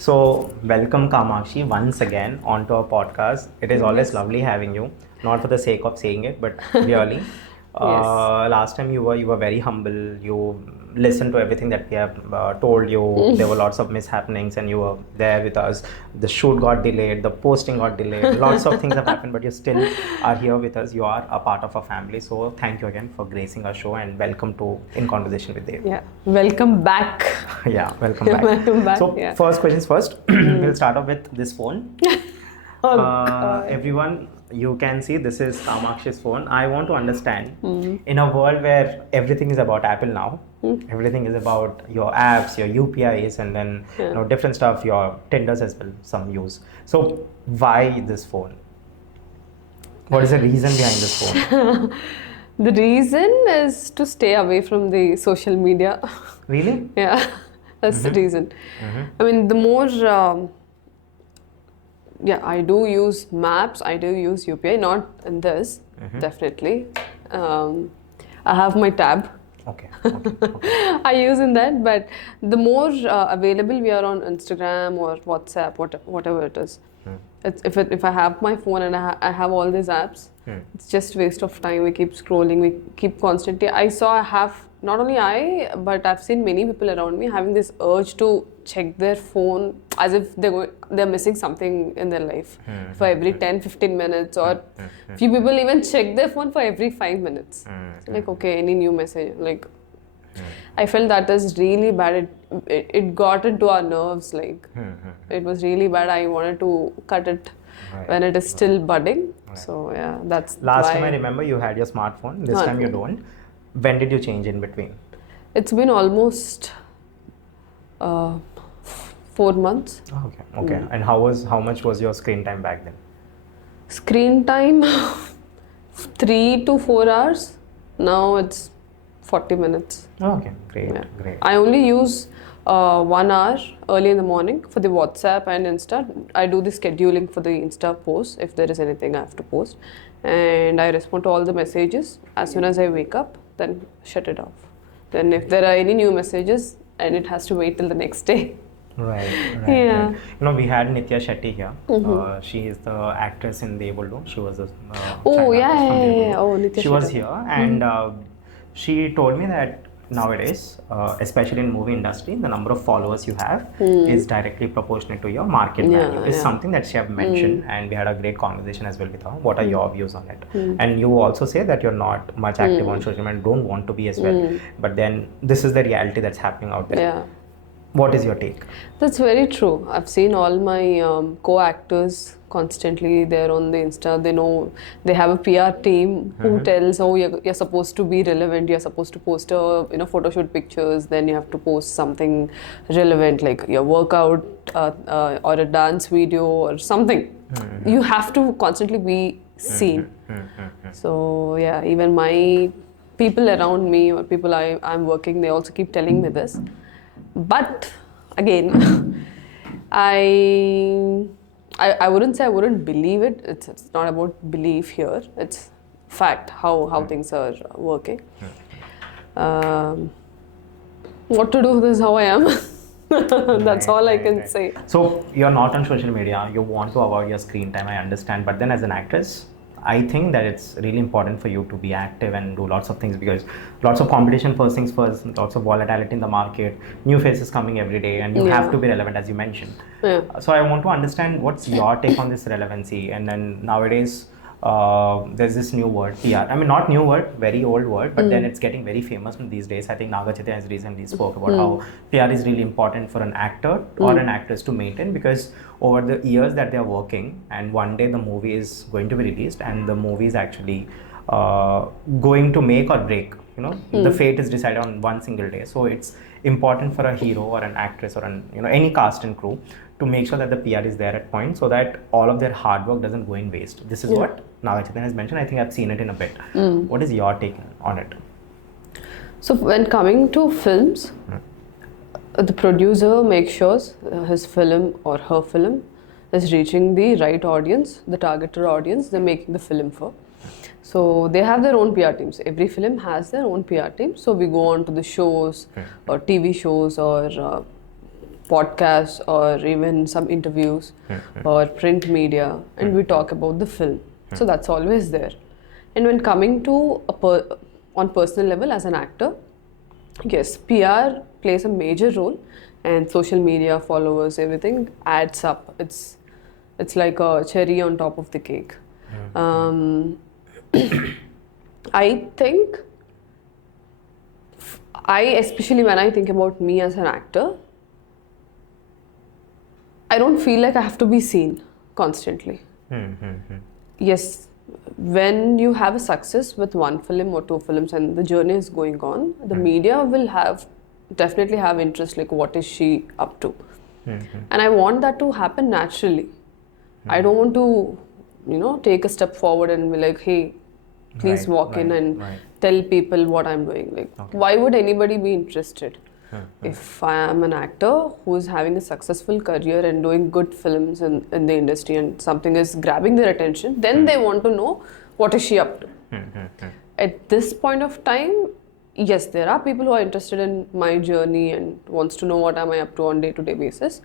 So, welcome Kamakshi once again onto our podcast. It is always lovely having you, not for the sake of saying it, but really. Yes. Last time you were very humble. You listened to everything that we have told you. There were lots of mishappenings, and you were there with us. The shoot got delayed, the posting got delayed. Lots of things have happened, but you still are here with us. You are a part of our family. So thank you again for gracing our show, and welcome to In Conversation with Dave. Yeah. Welcome back. Yeah, welcome back. Welcome back. So yeah. first questions first. We'll start off with this phone. Oh, God. Everyone, you can see this is Kamakshi's phone. I want to understand in a world where everything is about Apple now, everything is about your apps, your UPIs, and then different stuff, your tenders as well, some use. So why this phone? What is the reason behind this phone? The reason is to stay away from the social media. Really? Yeah, that's the reason. I mean, the more, I do use maps, I do use UPI, not in this, definitely. I have my tab. Okay. I use in that, but the more available we are on Instagram or WhatsApp, whatever it is. If I have my phone and I have all these apps, it's just waste of time. We keep scrolling, we keep constantly. Not only I, but I've seen many people around me having this urge to check their phone as if they're missing something in their life for every 10-15 minutes, or few people even check their phone for every 5 minutes. So like, okay, any new message, like I felt that is really bad. It got into our nerves, like it was really bad. I wanted to cut it when it is still budding. So yeah, that's Last why. time I remember you had your smartphone. This Not time you really. don't. When did you change in between? It's been almost 4 months. Okay. And how much was your screen time back then? Screen time 3 to 4 hours. Now it's 40 minutes. Okay, great, Yeah. great. I only use 1 hour early in the morning for the WhatsApp and Insta. I do the scheduling for the Insta posts if there is anything I have to post, and I respond to all the messages as soon as I wake up. Then shut it off. Then if there are any new messages, and it has to wait till the next day. Right. Yeah. We had Nitya Shetty here. She is the actress in Devullu. She was a Oh, child yeah, artist from yeah, Devullu. yeah. Oh, Nitya She was Shetty. here, and she told me that nowadays, especially in movie industry, the number of followers you have is directly proportionate to your market value. It's something that she have mentioned, and we had a great conversation as well with her. What are your views on it? And you also say that you're not much active on social media and don't want to be as well. But then this is the reality that's happening out there. Yeah. What is your take? That's very true. I've seen all my co-actors constantly. They're on the Insta. They know they have a PR team who tells, oh, you're supposed to be relevant. You're supposed to post photo shoot pictures. Then you have to post something relevant like your workout or a dance video or something. You have to constantly be seen. So yeah, even my people around me or people I'm working, they also keep telling me this. But again, I wouldn't say I wouldn't believe it. It's not about belief here. It's fact how things are working. What to do? This is how I am. That's all I can say. So you're not on social media. You want to avoid your screen time. I understand. But then as an actress, I think that it's really important for you to be active and do lots of things, because lots of competition, first things first, lots of volatility in the market, new faces coming every day, and you have to be relevant, as you mentioned. Yeah. So I want to understand what's your take on this relevancy. And then nowadays, there's this new word, PR. I mean, not new word, very old word, but then it's getting very famous these days. I think Naga Chaitanya has recently spoke about how PR is really important for an actor or an actress to maintain, because over the years that they are working, and one day the movie is going to be released, and the movie is actually going to make or break. The fate is decided on one single day. So it's important for a hero or an actress or any cast and crew to make sure that the PR is there at point, so that all of their hard work doesn't go in waste. This is what Naga Chaitanya has mentioned. I think I've seen it in a bit. What is your take on it? So when coming to films, the producer makes sure his film or her film is reaching the right audience, the targeted audience they're making the film for. So they have their own PR teams. Every film has their own PR team. So we go on to the shows or TV shows or podcasts or even some interviews or print media, and we talk about the film. So that's always there. And when coming to on personal level as an actor, yes, PR plays a major role, and social media followers, everything adds up. It's like a cherry on top of the cake. I think especially when I think about me as an actor, I don't feel like I have to be seen constantly. Yes, when you have a success with one film or two films and the journey is going on, the media will definitely have interest, like what is she up to? And I want that to happen naturally. I don't want to, take a step forward and be like, hey, please walk in and tell people what I'm doing. Like, why would anybody be interested? If I am an actor who is having a successful career and doing good films in the industry and something is grabbing their attention, then they want to know what is she up to. At this point of time, yes, there are people who are interested in my journey and wants to know what am I up to on day-to-day basis,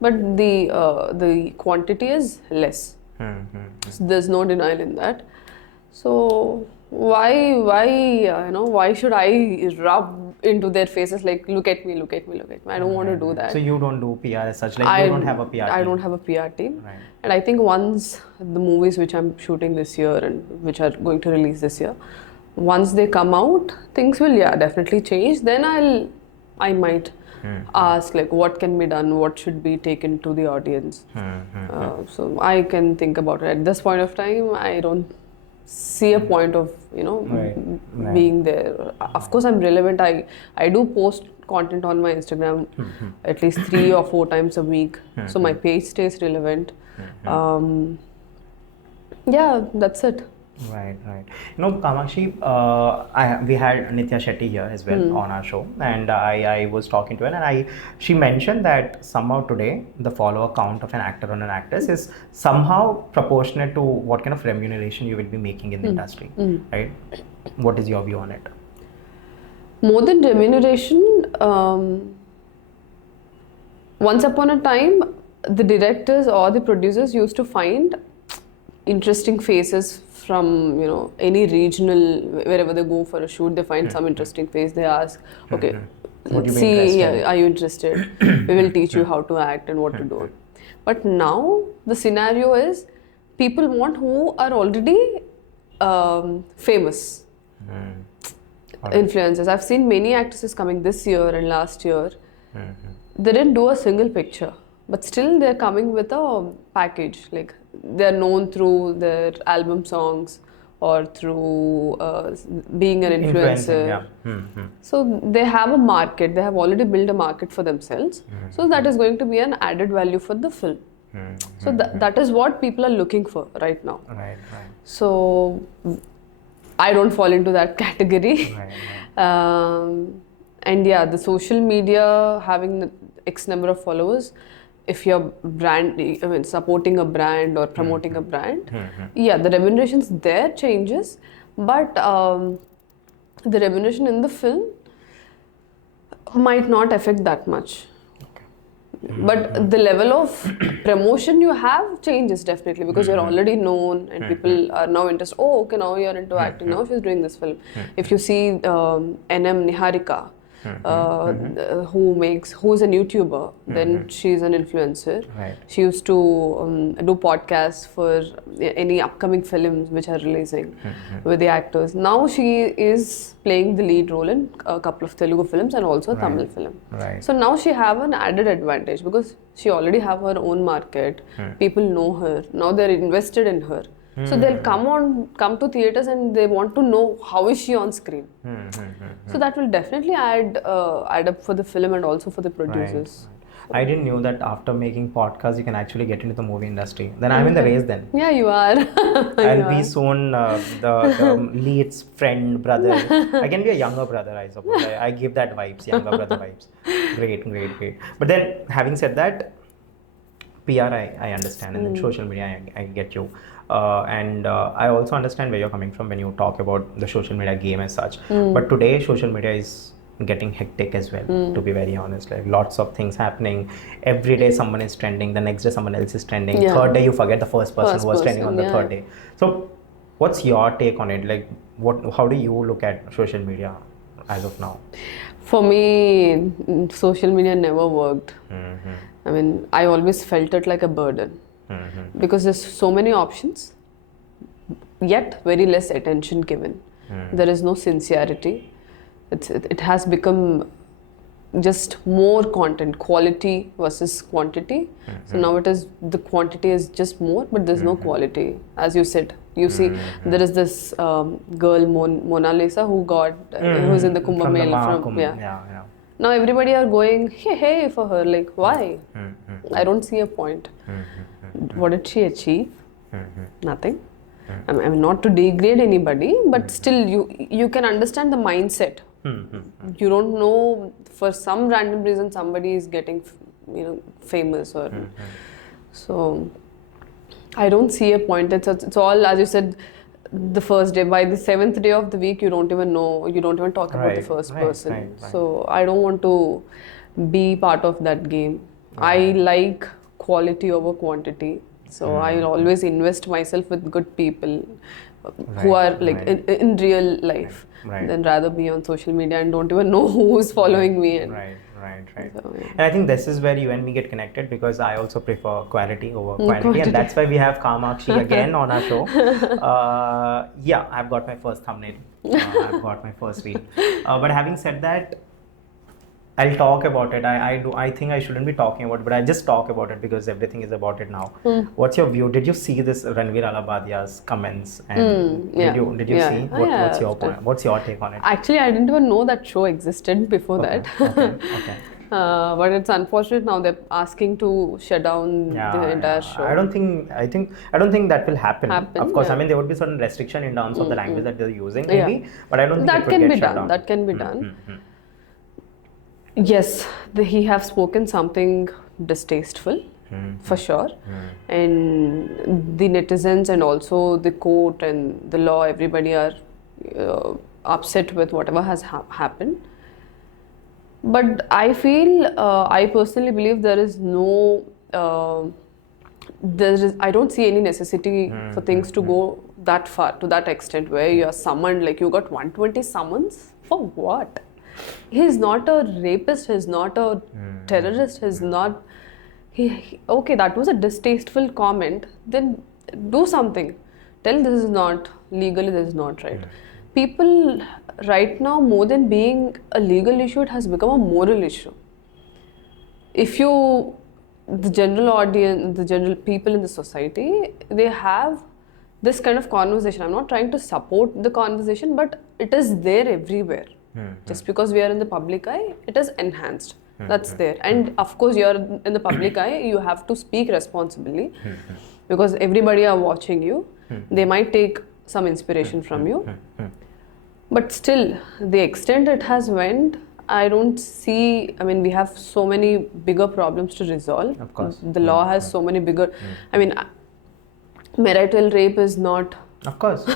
but the quantity is less. So there's no denial in that. So why should I rub into their faces like, look at me? I don't want to do that. So you don't do PR as such, like you don't have a PR team? I don't have a PR team. And I think once the movies which I'm shooting this year and which are going to release this year, once they come out, things will definitely change. Then I might ask like what can be done, what should be taken to the audience. So I can think about it. At this point of time, I don't see a point of being there. Of course, I'm relevant. I do post content on my Instagram at least 3 or 4 times a week. So my page stays relevant. That's it. Right. Kamakshi, we had Nitya Shetty here as well on our show, and I was talking to her, and she mentioned that somehow today the follower count of an actor or an actress is somehow proportionate to what kind of remuneration you will be making in the industry, right? What is your view on it? More than remuneration, once upon a time, the directors or the producers used to find interesting faces from any regional, wherever they go for a shoot, they find some interesting face. They ask, okay, are you interested? We will teach you how to act and what to do. But now the scenario is people want who are already famous influencers. I've seen many actresses coming this year and last year. They didn't do a single picture, but still they're coming with a package. Like, they're known through their album songs or through being an influencer. So they have a market. They have already built a market for themselves. So that is going to be an added value for the film. So that is what people are looking for right now. So I don't fall into that category. And the social media having X number of followers, if you're supporting a brand or promoting a brand, the remunerations there changes, but the remuneration in the film might not affect that much. But the level of promotion you have changes definitely, because you're already known and people are now interested. Oh, okay, now you're into acting. Now she's doing this film. If you see NM Niharika, who's an YouTuber, then she's an influencer. She used to do podcasts for any upcoming films which are releasing with the actors. Now she is playing the lead role in a couple of Telugu films and also a Tamil film. So now she have an added advantage because she already have her own market. People know her. Now they're invested in her. So they'll come to theaters and they want to know how is she on screen. So that will definitely add up for the film and also for the producers. I didn't know that after making podcasts you can actually get into the movie industry. Then I'm in the race then. Yeah, you are. I'll be soon the lead's friend, brother. I can be a younger brother, I suppose. I give that vibes, younger brother vibes. Great. But then having said that, PR I understand, and then social media I get you. And I also understand where you're coming from when you talk about the social media game as such. But today social media is getting hectic as well, to be very honest. Like lots of things happening. Every day someone is trending, the next day someone else is trending. Yeah. Third day you forget the first person who was trending on the yeah. third day. So what's your take on it? Like how do you look at social media as of now? For me, social media never worked. I mean, I always felt it like a burden because there's so many options, yet very less attention given. There is no sincerity. It has become just more content, quality versus quantity. So now it is, the quantity is just more, but there's no quality. As you said, you see, there is this girl Mona Lisa who's in the Kumbh Mela from yeah. Now everybody are going hey for her. Like why? I don't see a point. What did she achieve? Nothing. I'm not to degrade anybody, but still you can understand the mindset. You don't know, for some random reason somebody is getting famous or so I don't see a point. It's all, as you said, the first day. By the 7th day of the week, you don't even talk about the first person. Right. So I don't want to be part of that game. I like quality over quantity. So I'll always invest myself with good people who are like in real life, than rather be on social media and don't even know who's following me. And right. So, and I think this is where you and me get connected, because I also prefer quality over quantity, and that's why we have Kamakshi again on our show. I've got my first thumbnail. I've got my first reel. But having said that, I'll talk about it. I think I shouldn't be talking about it, but I just talk about it because everything is about it now. What's your view? Did you see this Ranveer Alabadia's comments? And did you see? What's your point? What's your take on it? Actually, I didn't even know that show existed before that. Okay. But it's unfortunate now they're asking to shut down the entire show. I don't think that will happen. Of course, I mean there would be certain restriction in terms of the language that they're using, maybe, but I don't think that it will can get be shut done. down. That can be done. Yes, he have spoken something distasteful, for sure. And the netizens and also the court and the law, everybody are upset with whatever has happened. But I feel, I personally believe there is no, I don't see any necessity for things to go that far, to that extent, where you are summoned, like you got 120 summons for what? He's not a rapist, he's not a terrorist, he's not... Okay, that was a distasteful comment, then do something. Tell this is not legally, this is not right. People right now, more than being a legal issue, it has become a moral issue. If the general audience, the general people in the society, they have this kind of conversation. I'm not trying to support the conversation, but it is there everywhere. Just because we are in the public eye, it is enhanced. That's there. And of course, you're in the public eye, you have to speak responsibly because everybody are watching you. They might take some inspiration from you. But still, the extent it has went, I don't see... I mean, we have so many bigger problems to resolve. Of course. The law has so many bigger... I mean, marital rape is not... Of course,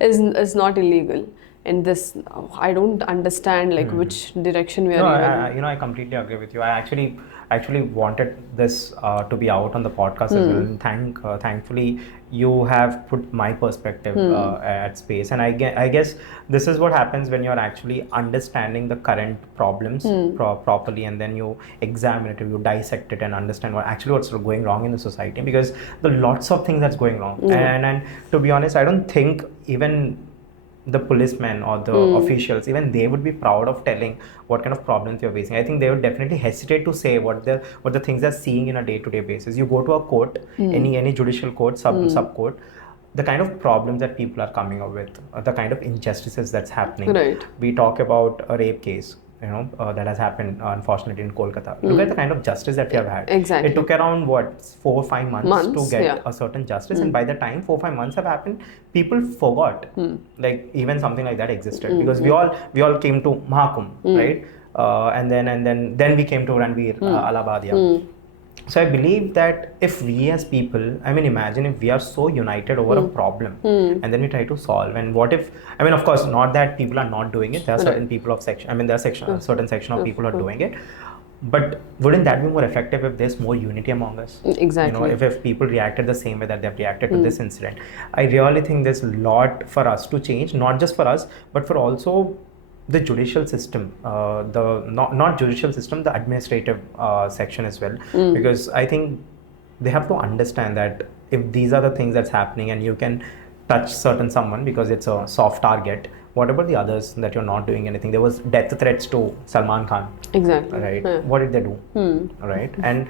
is not illegal. And this, I don't understand like which direction we are I completely agree with you. I actually wanted this to be out on the podcast as well. And thankfully, you have put my perspective at space. And I guess this is what happens when you're actually understanding the current problems properly, and then you examine it, you dissect it, and understand what's going wrong in the society. Because there are lots of things that's going wrong. And to be honest, I don't think even the policemen or the officials, even they would be proud of telling what kind of problems you're facing. I think they would definitely hesitate to say what the things they're seeing in a day-to-day basis. You go to a court, any judicial court, sub court, the kind of problems that people are coming up with, the kind of injustices that's happening. Right. We talk about a rape case, that has happened unfortunately in Kolkata. Look at the kind of justice that we have had. Exactly. It took around 4 or 5 months to get a certain justice, and by the time 4 or 5 months have happened, people forgot like even something like that existed, because we all came to Mahakum, right? And then we came to Ranveer Alabadia. So I believe that if we as people, I mean, imagine if we are so united over a problem and then we try to solve. And what if, I mean, of course, not that people are not doing it. There are certain people of section, I mean, there are certain section of people who are doing it. But wouldn't that be more effective if there's more unity among us? Exactly. You know, if people reacted the same way that they've reacted to this incident. I really think there's a lot for us to change, not just for us, but for also the judicial system, the not judicial system, the administrative section as well. Because I think they have to understand that if these are the things that's happening and you can touch certain someone because it's a soft target, what about the others that you're not doing anything? There was death threats to Salman Khan. Exactly. Right. Yeah. What did they do? Right. And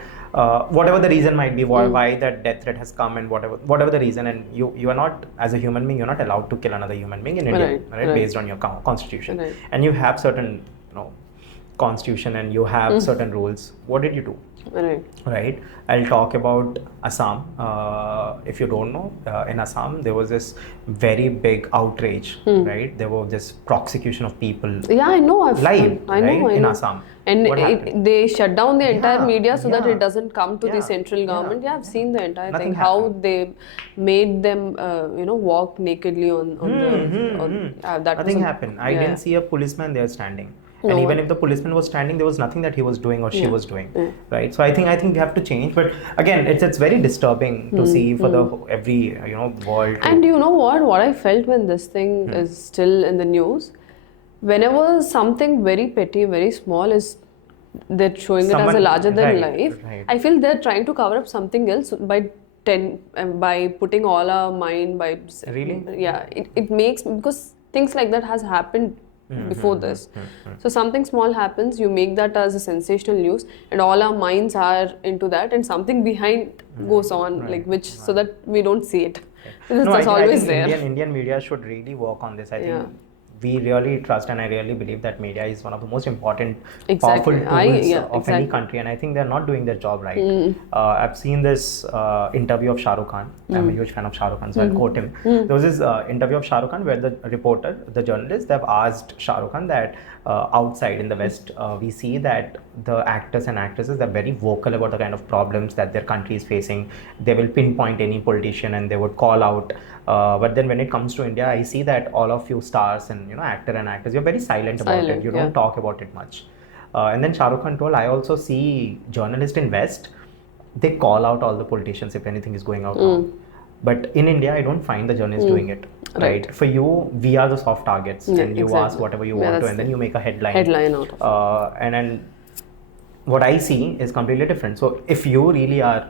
whatever the reason might be, why that death threat has come, and whatever the reason, and you are not, as a human being, you're not allowed to kill another human being in India, right? Based on your constitution. Right. And you have certain, constitution, and you have certain rules. What did you do? Right. I'll talk about Assam. If you don't know, in Assam there was this very big outrage. Right. There was this prosecution of people. Yeah, I know. I know. In Assam. And they shut down the entire media so that it doesn't come to the central government. Yeah, I've seen the entire thing. How they made them, walk nakedly on the. That nothing happened. I didn't see a policeman there standing. And even if the policeman was standing, there was nothing that he was doing or she was doing, right? So I think we have to change. But again, it's very disturbing to see for every world. And you know what I felt when this thing is still in the news, whenever something very petty, very small is, they're showing it as a larger than life. Right. I feel they're trying to cover up something else by putting all our mind by. Really? Yeah, it makes, because things like that has happened before this. So something small happens, you make that as a sensational news, and all our minds are into that, and something behind goes on, so that we don't see it. That's always there. Indian media should really work on this. I think we really trust, and I really believe that media is one of the most important, powerful tools of any country, and I think they're not doing their job right. I've seen this interview of Shah Rukh Khan. I'm a huge fan of Shah Rukh Khan, so I'll quote him. There was this interview of Shah Rukh Khan where the reporter, the journalist, they've asked Shah Rukh Khan that outside in the West, we see that the actors and actresses are very vocal about the kind of problems that their country is facing. They will pinpoint any politician and they would call out. But then when it comes to India, I see that all of you stars and actor and actors, you're very silent about it. You don't talk about it much. And then Shah Rukh Khan told, I also see journalists in West, they call out all the politicians if anything is going out wrong. But in India, I don't find the journalists doing it. Right. For you, we are the soft targets, and you ask whatever you want to, and then you make a headline out of it. And then what I see is completely different. So if you really are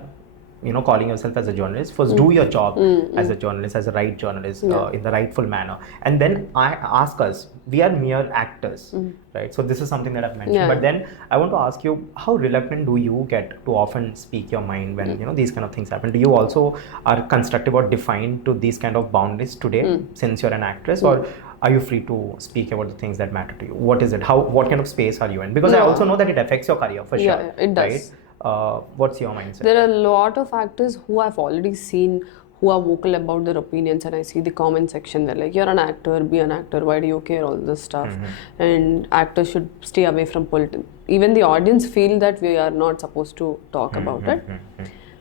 calling yourself as a journalist, first do your job as a journalist, as a right journalist, in the rightful manner, and then I ask us, we are mere actors, right? So this is something that I've mentioned, but then I want to ask you, how reluctant do you get to often speak your mind when these kind of things happen? Do you also are constructive or defined to these kind of boundaries today, since you're an actress, or are you free to speak about the things that matter to you? What is it? What kind of space are you in? Because I also know that it affects your career for sure. Yeah, it does. Right? What's your mindset? There are a lot of actors who I've already seen who are vocal about their opinions, and I see the comment section, they're like, you're an actor, be an actor, why do you care, all this stuff. And actors should stay away from politics. Even the audience feel that we are not supposed to talk about it.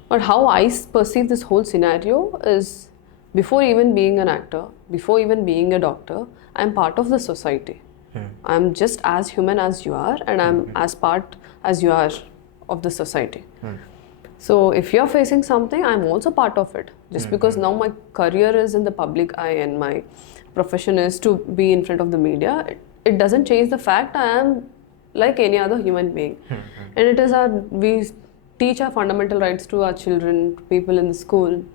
But how I perceive this whole scenario is, before even being an actor, before even being a doctor, I'm part of the society. I'm just as human as you are, and I'm as part as you are of the society. So if you're facing something, I'm also part of it. Just because now my career is in the public eye and my profession is to be in front of the media, it doesn't change the fact I am like any other human being. And it is we teach our fundamental rights to our children, to people in the school.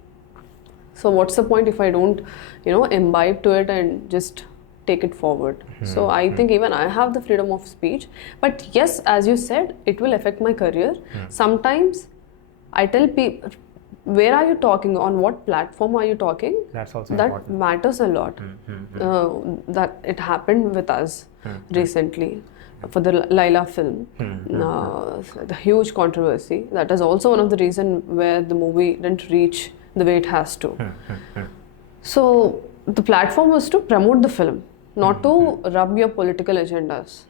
So what's the point if I don't, imbibe to it and just take it forward? So I think even I have the freedom of speech, but yes, as you said, it will affect my career. Sometimes I tell people, where are you talking, on what platform are you talking? That's also that important. Matters a lot. That it happened with us recently for the Laya film, the huge controversy. That is also one of the reasons where the movie didn't reach the way it has to. So the platform was to promote the film. not to rub your political agendas.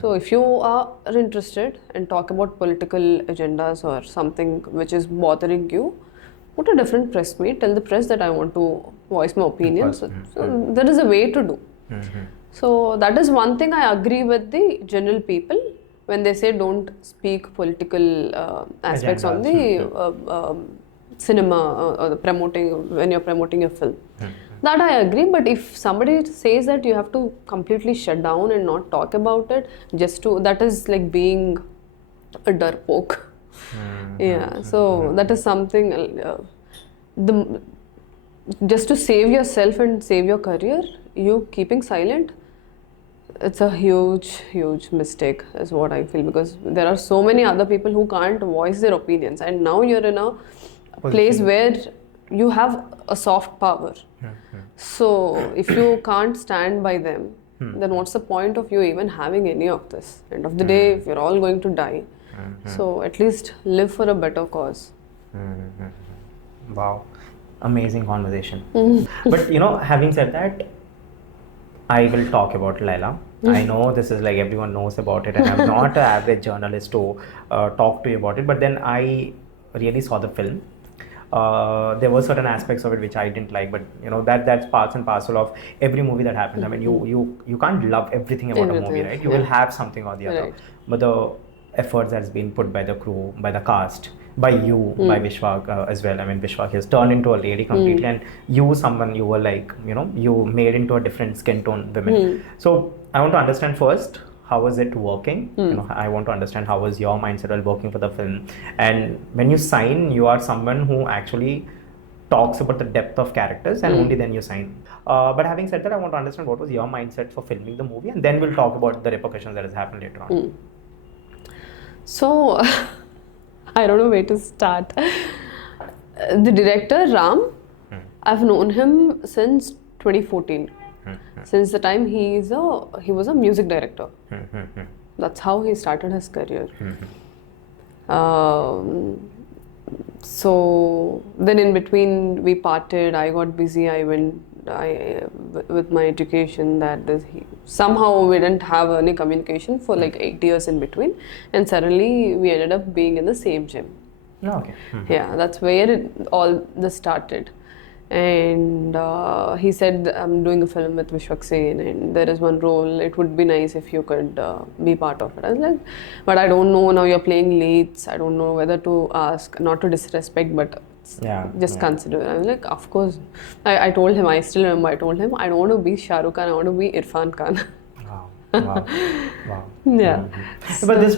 So if you are interested and talk about political agendas or something which is bothering you, put a different press meet, tell the press that I want to voice my opinion. So there is a way to do. So that is one thing I agree with the general people when they say don't speak political aspects on the cinema or the promoting when you're promoting your film. That I agree, but if somebody says that you have to completely shut down and not talk about it, that is like being a darpoke. Yeah, so that is something. Just to save yourself and save your career, you keeping silent, it's a huge mistake, is what I feel, because there are so many other people who can't voice their opinions, and now you're in a place where you have a soft power. So if you can't stand by them, then what's the point of you even having any of this? End of the day, if you're all going to die, so at least live for a better cause. Wow, amazing conversation. But having said that, I will talk about Laya. I know this is like everyone knows about it, and I'm not an average journalist to talk to you about it. But then I really saw the film. There were certain aspects of it which I didn't like, but that's parts and parcel of every movie that happens. I mean, you can't love everything about a movie, right? You will have something or the other. Right. But the efforts that's been put by the crew, by the cast, by you, by Vishwak as well. I mean, Vishwak has turned into a lady completely, and you were like, you made into a different skin tone women. So I want to understand first, how was it working? I want to understand how was your mindset while working for the film. And when you sign, you are someone who actually talks about the depth of characters, and only then you sign. But having said that, I want to understand what was your mindset for filming the movie, and then we'll talk about the repercussions that has happened later on. So, I don't know where to start. The director, Ram, I've known him since 2014. Since the time he was a music director. That's how he started his career. So then in between we parted. I got busy. I went with my education. Somehow we didn't have any communication for like 8 years in between, and suddenly we ended up being in the same gym. Oh, okay. Yeah, that's where all this started. And he said, I'm doing a film with Vishwak Sen, and there is one role, it would be nice if you could be part of it. I was like, but I don't know, now you're playing leads, I don't know whether to ask, not to disrespect, but consider. I was like, of course. I told him, I still remember, I told him, I don't want to be Shah Rukh Khan, I want to be Irfan Khan. Wow. Yeah. But there's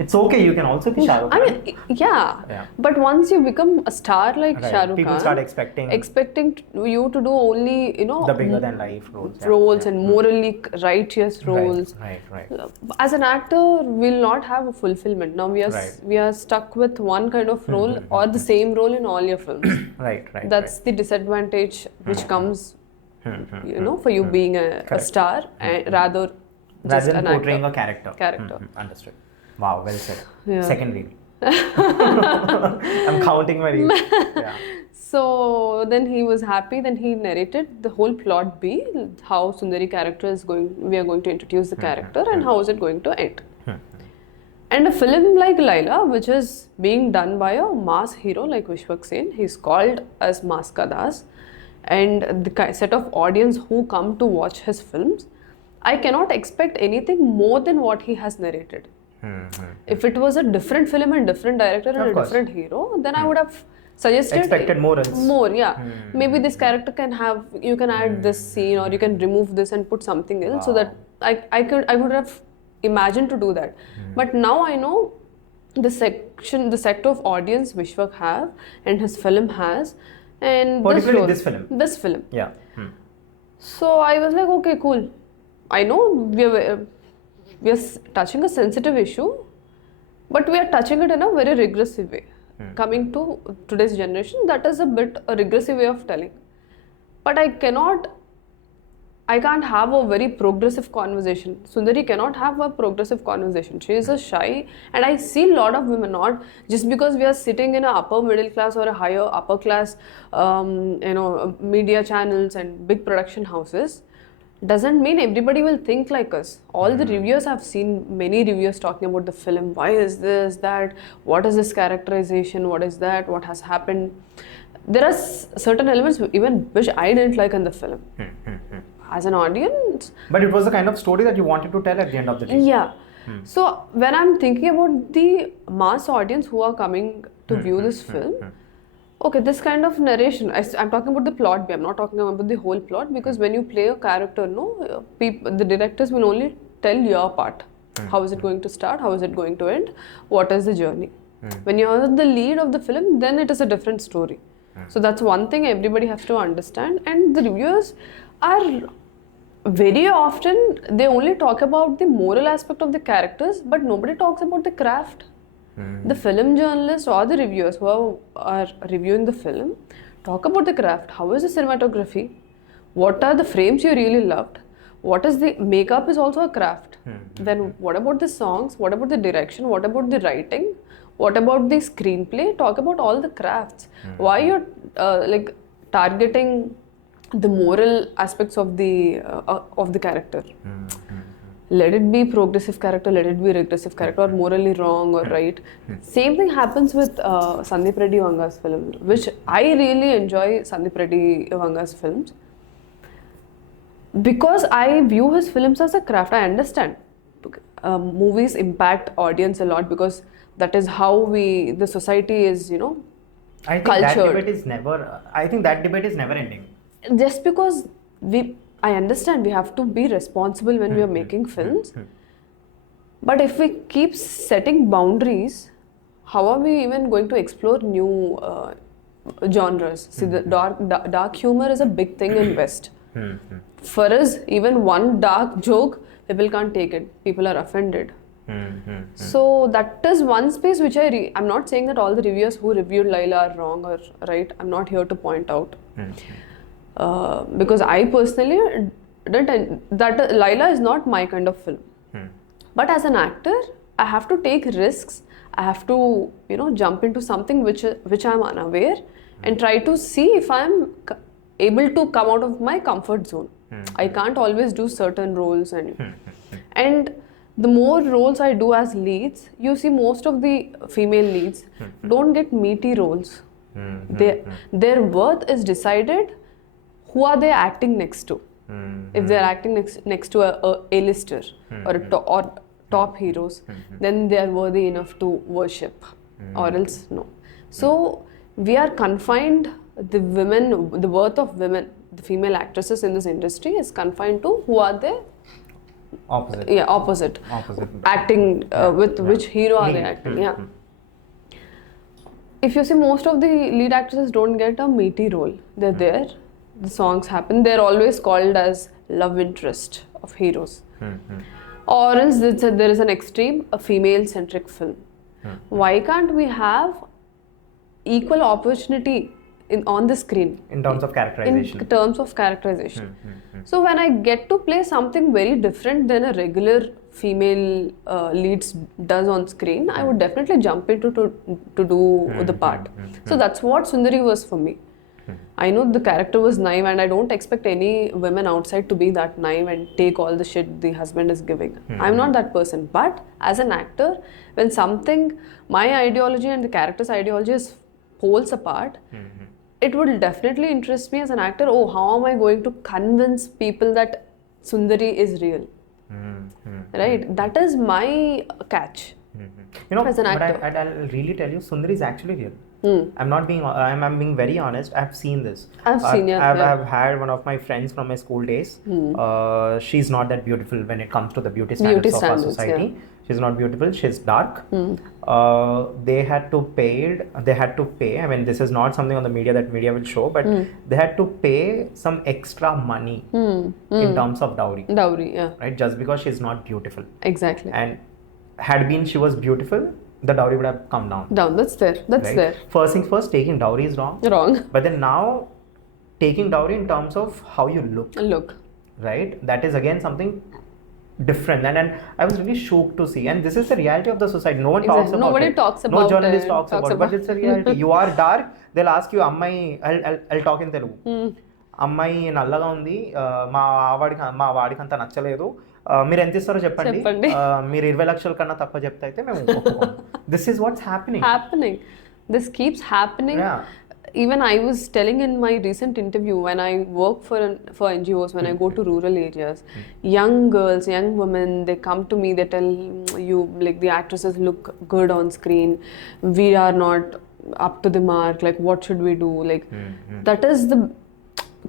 it's okay, you can also be Shah Rukh Khan. I mean, yeah. But once you become a star like Shah Rukh Khan, people start expecting you to do only, the bigger than life roles. And morally righteous roles. Right. As an actor, we'll not have a fulfillment. Now we are stuck with one kind of role or the same role in all your films. Right. That's the disadvantage which comes, for you being a star, and rather than portraying a character. Understood. Wow, well said. Yeah. Second reel. I'm counting my reels. Yeah. So then he was happy. Then he narrated the whole plot B, how Sundari character is going. We are going to introduce the character, and how is it going to end. And a film like Laya, which is being done by a mass hero like Vishwak Sen, he's called as Maas Ka Das, and the set of audience who come to watch his films, I cannot expect anything more than what he has narrated. If it was a different film and different director and a different hero, then I would have expected more. Maybe this character you can add this scene, or you can remove this and put something else, so that I would have imagined to do that. But now I know the sector of audience Vishwak have and his film has, and particularly this film. Yeah. So I was like, okay, cool. I know we are touching a sensitive issue, but we are touching it in a very regressive way. Coming to today's generation, that is a bit a regressive way of telling. But I can't have a very progressive conversation. Sundari cannot have a progressive conversation. She is a shy, and I see a lot of women, not just because we are sitting in a upper middle class or a higher upper class, media channels and big production houses. doesn't mean everybody will think like us. All the reviewers, I've seen many reviewers talking about the film. Why is this, that? What is this characterization? What is that? What has happened? There are certain elements even which I didn't like in the film. As an audience. But it was the kind of story that you wanted to tell at the end of the day. Yeah. So when I'm thinking about the mass audience who are coming to view this film, okay, this kind of narration, I'm talking about the plot, I'm not talking about the whole plot, because when you play a character, no, the directors will only tell your part. How is it going to start? How is it going to end? What is the journey? When you're the lead of the film, then it is a different story. So that's one thing everybody has to understand. And the reviewers are very often, they only talk about the moral aspect of the characters, but nobody talks about the craft. The film journalists or the reviewers who are reviewing the film talk about the craft. How is the cinematography? What are the frames you really loved? What is the makeup is also a craft. Then what about the songs? What about the direction? What about the writing? What about the screenplay? Talk about all the crafts. Why you're like targeting the moral aspects of the character. Let it be progressive character, let it be regressive character, or morally wrong or right. Same thing happens with Sandeep Reddy Vanga's film, which I really enjoy. Sandeep Reddy Vanga's films, because I view his films as a craft. I understand movies impact audience a lot, because that is how the society is, I think cultured. I think that debate is never ending. Just because I understand we have to be responsible when we are making films, but if we keep setting boundaries, how are we even going to explore new genres? See, the dark humor is a big thing in West. For us, even one dark joke, people can't take it. People are offended. So that is one space which I'm not saying that all the reviewers who reviewed Laya are wrong or right. I'm not here to point out. Because I personally that Laya is not my kind of film. But as an actor, I have to take risks. I have to, jump into something which I'm unaware and try to see if I'm able to come out of my comfort zone. I can't always do certain roles, and the more roles I do as leads, you see most of the female leads don't get meaty roles. Their worth is decided. Who are they acting next to? If they're acting next to a A-lister or top heroes, then they are worthy enough to worship, or else no. So we are confined, the worth of women, the female actresses in this industry is confined to who are they? Opposite. Yeah, opposite. Acting with which hero are they acting? Yeah. If you see, most of the lead actresses don't get a meaty role. They're there. The songs happen. They're always called as love interest of heroes. Or else there is an extreme, a female-centric film. Why can't we have equal opportunity on the screen? In terms of characterization. In terms of characterization. So when I get to play something very different than a regular female leads does on screen, I would definitely jump into to do the part. So that's what Sundari was for me. I know the character was naive, and I don't expect any women outside to be that naive and take all the shit the husband is giving. I'm not that person. But as an actor, when my ideology and the character's ideology is poles apart, it would definitely interest me as an actor. Oh, how am I going to convince people that Sundari is real? Right? That is my catch. As an actor. But I'll really tell you, Sundari is actually real. I'm being very honest. I've seen this. I've had one of my friends from my school days. She's not that beautiful when it comes to the beauty standards of our society. Yeah. She's not beautiful. She's dark. They had to pay. I mean, this is not something on the media that media will show, but they had to pay some extra money in terms of dowry. Dowry, yeah. Right, just because she's not beautiful. Exactly. And she was beautiful, the dowry would have come down. That's there. There. First things first, taking dowry is wrong. But then now, taking dowry in terms of how you look. Right? That is again something different. And I was really shocked to see. And this is the reality of the society. No one talks about Nobody it. Talks about no journalist talks about it. But it's a reality. You are dark, they'll ask you, Ammai, I'll talk in Telugu. అమ్మాయి నల్లగా ఉంది, మా వాడికి అంత నచ్చలేదు, మీరు ఎంత ఇస్తారో చెప్పండి, మీరు 20 లక్షల కన్నా తక్కువ చెప్తే అయితే మేము ఒప్పుకోం. This is what's happening. This keeps happening. Even I was telling in my recent interview, when I work for NGOs, when I go to rural areas, young girls, young women, they come to me, they tell you, like, the actresses look good on screen, we are not up to the mark, like what should we do, like that is the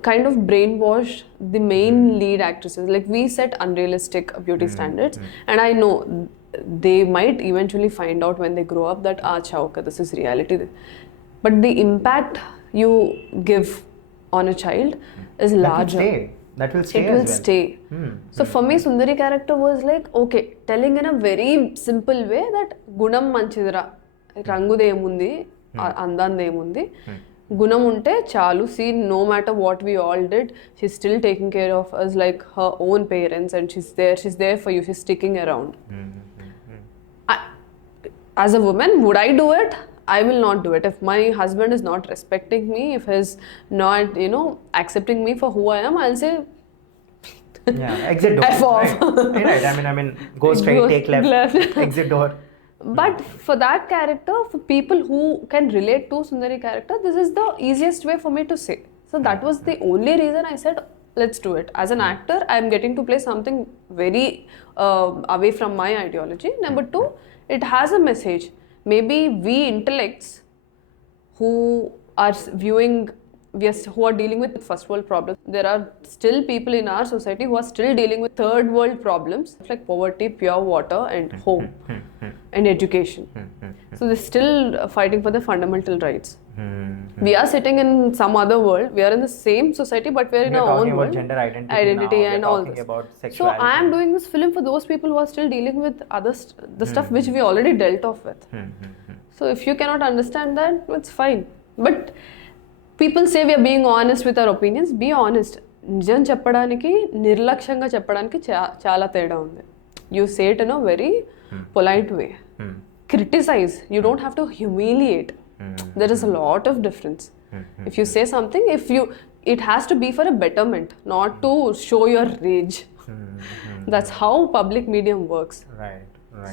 kind of brainwash the main lead actresses, like we set unrealistic beauty standards, and I know they might eventually find out when they grow up that acha, okay, this is reality, but the impact you give on a child is larger. That will stay. It will stay. So for me, Sundari character was like, okay, telling in a very simple way that gunam manchidra, rangu demundi, andan demundi, gunam unte chalu. See, no matter what we all did, she's still taking care of us like her own parents, and she's there for you, she's sticking around. As a woman, would I do it? I will not do it. If my husband is not respecting me, if he's not, accepting me for who I am, I'll say, exit door. F off. Right. I mean, go straight, take left. Exit door. But for that character, for people who can relate to Sundari character, this is the easiest way for me to say. So that was the only reason I said, let's do it. As an actor, I'm getting to play something very away from my ideology. Number two, it has a message. Maybe we intellects who are who are dealing with first world problems, there are still people in our society who are still dealing with third world problems like poverty, pure water, and home and education. So they're still fighting for the fundamental rights. We are sitting in some other world. We are in the same society, but we are in our own world. Gender identity and all this. About sexuality. So I am doing this film for those people who are still dealing with the stuff which we already dealt off with. So if you cannot understand that, it's fine. But people say we are being honest with our opinions. Be honest. నిజం చెప్పడానికి నిర్లక్ష్యంగా చెప్పడానికి చాలా తేడా ఉంది. You say it in a very polite way. Criticize. You don't have to humiliate. There is a lot of difference. If you say something, it has to be for a betterment, not to show your rage. That's how public medium works. Right.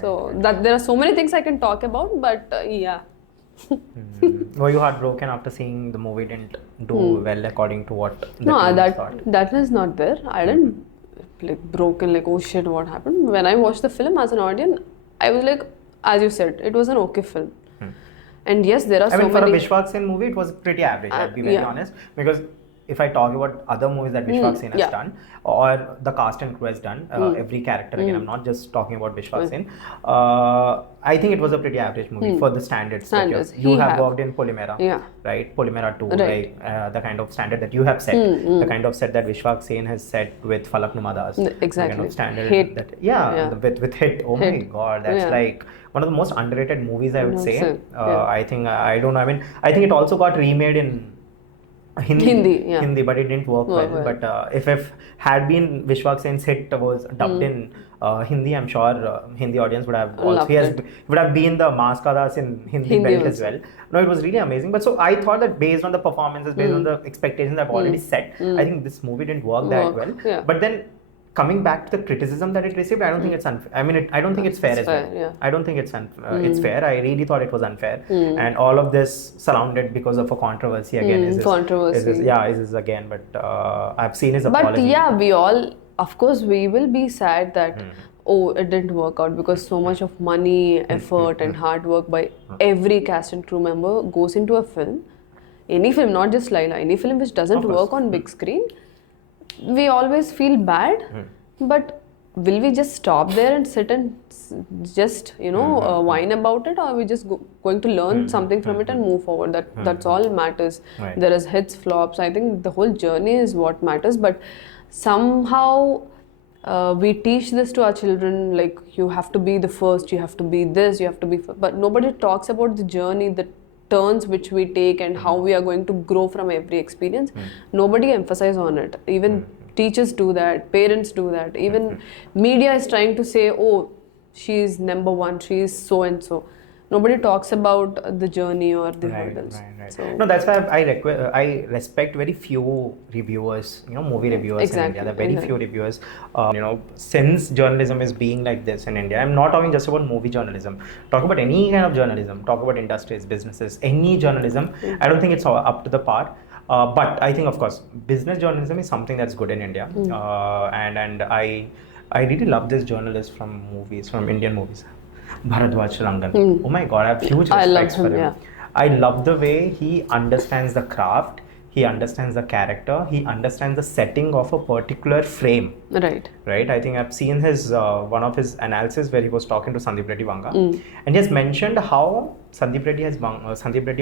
So that there are so many things I can talk about, but yeah. Were you heartbroken after seeing the movie didn't do well according to what the thought? That is not there. I didn't like broken, like, oh shit, what happened? When I watched the film as an audience, I was like, as you said, it was an okay film. And yes, there are so many. For a Vishwak Sen movie, it was pretty average. I'll be very honest, because if I talk about other movies that Vishwak Sen has done, or the cast and crew has done, every character, again, I'm not just talking about Vishwak Sen, I think it was a pretty average movie for the standards. You have worked in Polymera, right? Polymera 2, right. Like the kind of standard that you have set, the kind of set that Vishwak Sen has set with Falak Numadas. Exactly. The kind of standard Hit. that, with Hit. Oh my God, that's like one of the most underrated movies, I would say. I think, I don't know, I mean, I think it also got remade in Hindi, but it didn't work well. But if had been Vishwak Sen's Hit was dubbed in Hindi, I'm sure Hindi audience would have also would have been the Maskadas in Hindi belt as well. No, it was really amazing. But so I thought that based on the performances, based on the expectations I've already set, I think this movie didn't work that well. But then coming back to the criticism that it received, I don't think it's unfair. I mean, I don't think it's fair as well. I don't think it's fair. I really thought it was unfair. And all of this surrounded because of a controversy again. Is this again, but I've seen his apology. But yeah, we all, of course, we will be sad that, oh, it didn't work out, because so much of money, effort and hard work by every cast and crew member goes into a film. Any film, not just Laya, any film which doesn't work on big screen, we always feel bad, but will we just stop there and sit and just whine about it, or are we just going to learn something from it and move forward? That's all matters. There is hits, flops. I think the whole journey is what matters. But somehow we teach this to our children, like, you have to be the first, you have to be this, you have to be but nobody talks about the journey, the turns which we take, and how we are going to grow from every experience. Nobody emphasizes on it. Even teachers do that, parents do that, even media is trying to say, oh, she's number one, she's so and so. Nobody talks about the journey or the hurdles. Right. So, No, that's why I respect very few reviewers, movie reviewers in India. There are very few reviewers. Since journalism is being like this in India, I'm not talking just about movie journalism. Talk about any kind of journalism. Talk about industries, businesses, any journalism. I don't think it's up to the par. But I think, of course, business journalism is something that's good in India. And I really love this journalist from movies, from Indian movies. Bharadwaj Rangan. Oh my God, I have huge respect for him. Yeah. I love the way he understands the craft, he understands the character, he understands the setting of a particular frame. Right. I think I've seen his one of his analysis where he was talking to Sandeep Reddy Vanga, and he has mentioned how Sandeep Reddy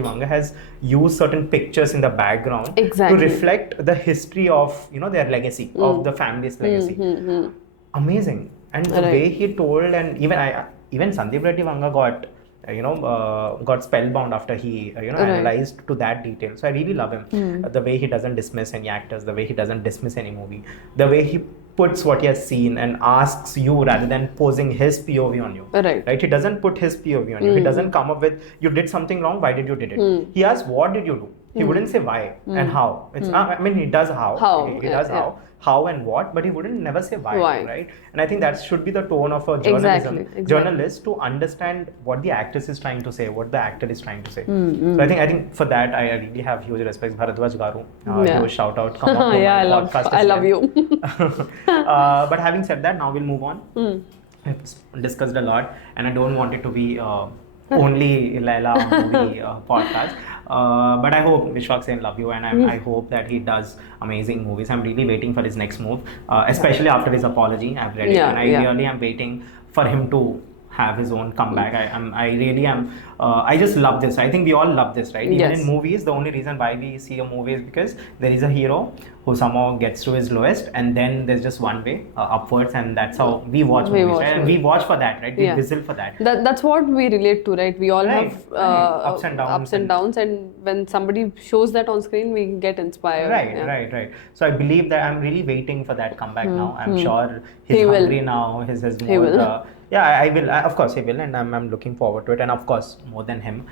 Vanga has used certain pictures in the background to reflect the history of their legacy, of the family's legacy. Amazing. And the way he told, and even Sandeep Reddy Vanga got spellbound after he analyzed to that detail. So I really love him. The way he doesn't dismiss any actors, the way he doesn't dismiss any movie, the way he puts what he has seen and asks you rather than posing his POV on you. Right? He doesn't put his POV on you. He doesn't come up with, you did something wrong, why did you did it? He asks, what did you do? He wouldn't say why and how. It's he does how. He does how and what, but he wouldn't never say why, right? And I think that should be the tone of a journalist, to understand what the actress is trying to say, what the actor is trying to say. So I think for that I really have huge respect. Bharadwaj Garu, huge shout out. Come on, I love you. But having said that, now we'll move on. We've discussed a lot, and I don't want it to be only Laya movie podcast. But I hope Vishwak Sen love you, and I hope that he does amazing movies. I'm really waiting for his next move, especially after his apology. I've read it, and I really am waiting for him to have his own comeback. I really am. I just love this. I think we all love this, right? Even in movies, the only reason why we see a movie is because there is a hero who somehow gets to his lowest, and then there's just one way upwards, and that's how we watch movies, right? And we watch for that, right? We whistle for that. That's what we relate to, right? We all have ups and downs, and when somebody shows that on screen, we get inspired. Right. So I believe that I'm really waiting for that comeback now. I'm sure he's hungry now. His more. He will. I will. Of course, he will, and I'm looking forward to it. And of course, more than him,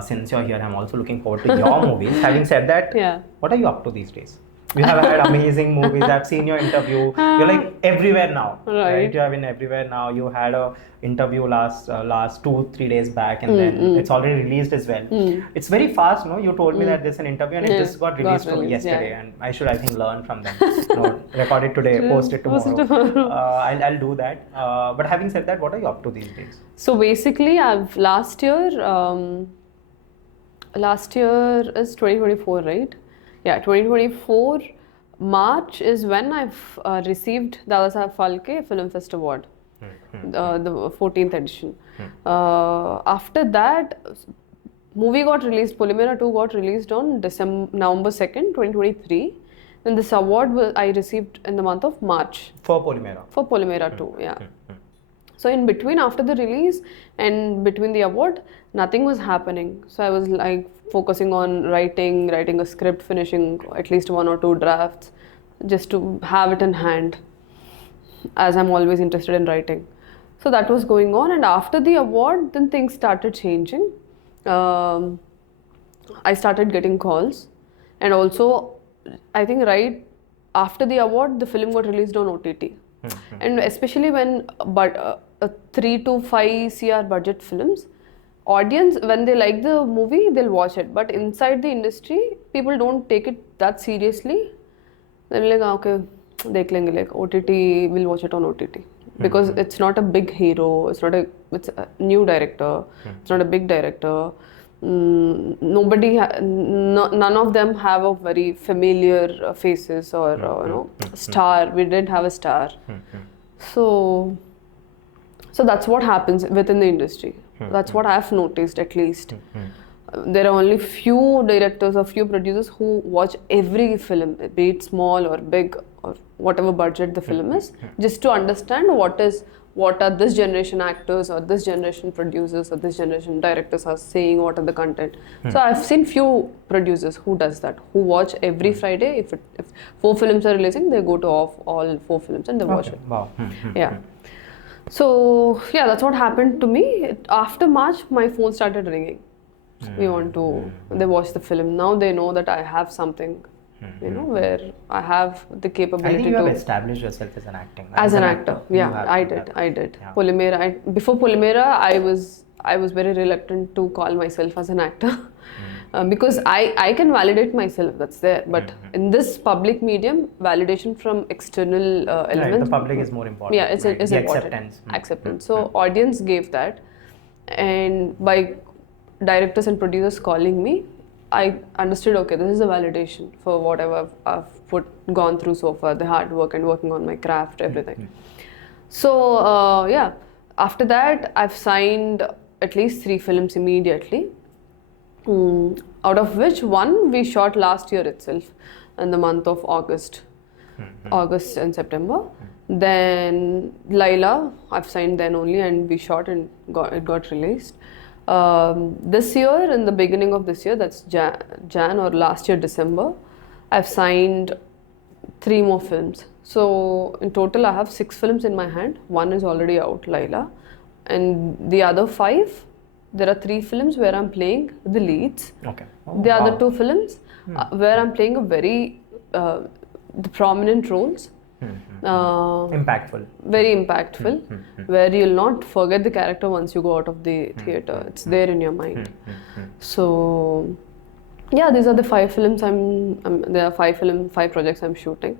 since you're here, I'm also looking forward to your movies. Having said that, what are you up to these days? You have had amazing movies. I've seen your interview. You're like everywhere now, right? You have been everywhere now. You had a interview last 2-3 days back, and then it's already released as well. It's very fast, no? You told me that there's an interview, and it just got released yesterday, and I should, I think, learn from them. Record it today, post it tomorrow. I'll do that. But having said that, what are you up to these days? So basically, I've last year is 2024, right? Yeah, 2024 March is when I've received Dada Saheb Phalke Film Fest Award, the 14th edition. After that, movie got released, Polymera 2 got released on November 2nd, 2023. And this award I received in the month of March. For Polymera? For Polymera 2, yeah. So in between, after the release and between the award, nothing was happening. So I was like focusing on writing a script, finishing at least 1 or 2 drafts, just to have it in hand, as I'm always interested in writing. So that was going on, and after the award, then things started changing. I started getting calls, and also I think right after the award, the film got released on OTT. And especially when 3 to 5 CR budget films, audience, when they like the movie, they'll watch it. But inside the industry, people don't take it that seriously. They're like, okay, dekh lenge, like OTT, we'll watch it on OTT. Because it's not a big hero, it's a new director, it's not a big director. None of them have a very familiar faces or star. We didn't have a star. So that's what happens within the industry. That's what I've noticed, at least. There are only few directors or few producers who watch every film, be it small or big or whatever budget the film is, just to understand what are this generation actors or this generation producers or this generation directors are saying, what are the content. So I've seen few producers who does that, who watch every Friday. If 4 films are releasing, they go to all 4 films and they watch it. Wow. Yeah. So yeah, that's what happened to me. After March, my phone started ringing. We want to. They watch the film. Now they know that I have something, where I have the I capability think you have to. established yourself As an actor, You yeah, have, I you did. have. I did. Yeah. Polymera. Before Polymera, I was very reluctant to call myself as an actor. Because I can validate myself, that's there. But in this public medium, validation from external Right, elements. the public is more important. Yeah, it's right? is The important. acceptance. Acceptance. So audience gave that, and by directors and producers calling me, I understood. Okay, this is a validation for whatever I've gone through so far, the hard work and working on my craft, everything. So yeah, after that, I've signed at least 3 films immediately. Out of which one we shot last year itself, in the month of August and September. Then Laila, I've signed then only, and we shot and it got released. This year, in the beginning of this year, that's Jan or last year December, I've signed 3 more films. So in total, I have 6 films in my hand. One is already out, Laila, and the other 5. There are 3 films where I'm playing the leads. Okay. The other 2 films where I'm playing a very the prominent roles. Impactful. Very impactful, where you'll not forget the character once you go out of the theater. It's there in your mind. So yeah, these are the 5 films there are 5 projects I'm shooting.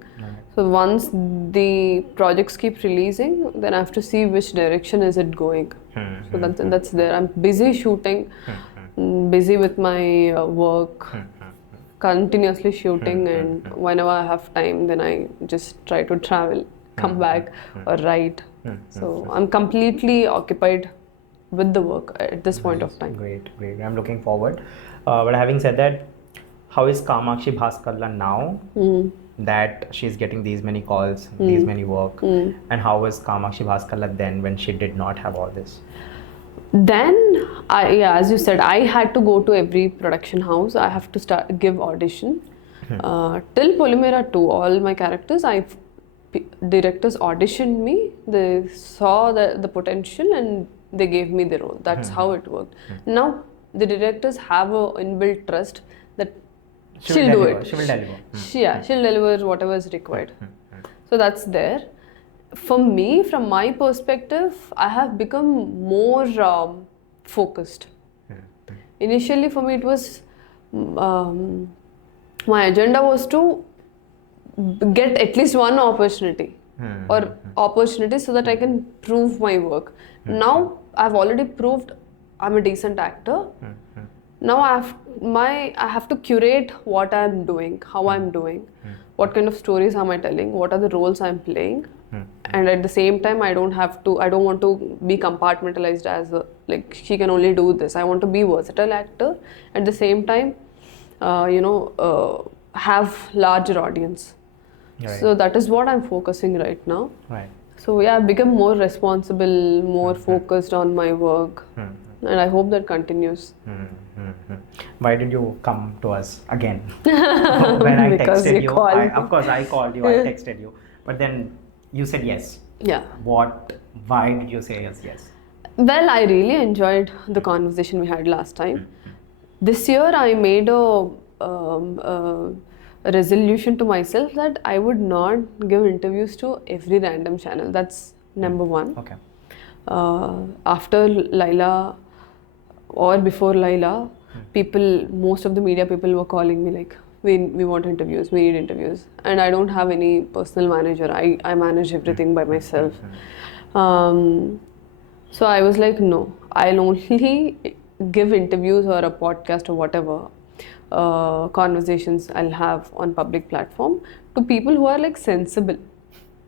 So once the projects keep releasing, then I have to see which direction is it going. So that's there. I'm busy shooting, busy with my work, continuously shooting, and whenever I have time, then I just try to travel, come back, or write. So I'm completely occupied with the work at this point of time. Great. I'm looking forward. But having said that, how is Kamakshi Bhaskarla now that she's getting these many calls, these many work? And how was Kamakshi Bhaskarla then when she did not have all this? Then, as you said, I had to go to every production house. I have to give audition. Till Polymera 2, all my characters, directors auditioned me. They saw the potential and they gave me the role. That's how it worked. Now, the directors have a inbuilt trust that she'll do it. She will deliver. She'll deliver whatever is required. So that's there. For me, from my perspective, I have become more focused. Initially, for me, it was my agenda was to get at least one opportunity or opportunity so that I can prove my work. Now, I've already proved I'm a decent actor. Now I have to curate what I'm doing, how I'm doing, what kind of stories am I telling, what are the roles I'm playing, and at the same time I don't want to be compartmentalized as she can only do this. I want to be versatile actor, at the same time have larger audience. Right. So that is what I'm focusing right now. Right. So yeah, I've become more responsible, more focused on my work, and I hope that continues. Why did you come to us again? When I Because texted you called me. Of course I called you, I texted you, but then you said yes. Yeah. Why did you say yes? Well, I really enjoyed the conversation we had last time. This year, I made a resolution to myself that I would not give interviews to every random channel. That's number one. Okay. After Laila or before Laila, most of the media people were calling me like, we want interviews, we need interviews. And I don't have any personal manager. I manage everything by myself. So I was like, no, I'll only give interviews or a podcast or whatever conversations I'll have on public platform to people who are like sensible.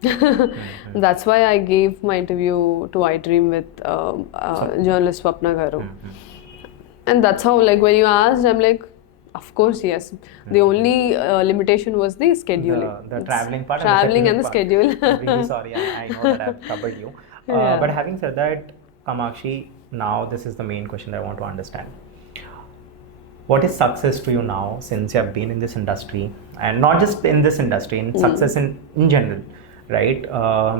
That's why I gave my interview to iDream with journalist Swapna Garu. And that's how, like, when you asked, I'm like, of course, yes. The only limitation was the scheduling. The traveling part. Traveling and the schedule. I'm really sorry, I know that I've troubled you. Yeah. But having said that, Kamakshi, now this is the main question that I want to understand. What is success to you now, since you have been in this industry, and not just in this industry, in success in general? right?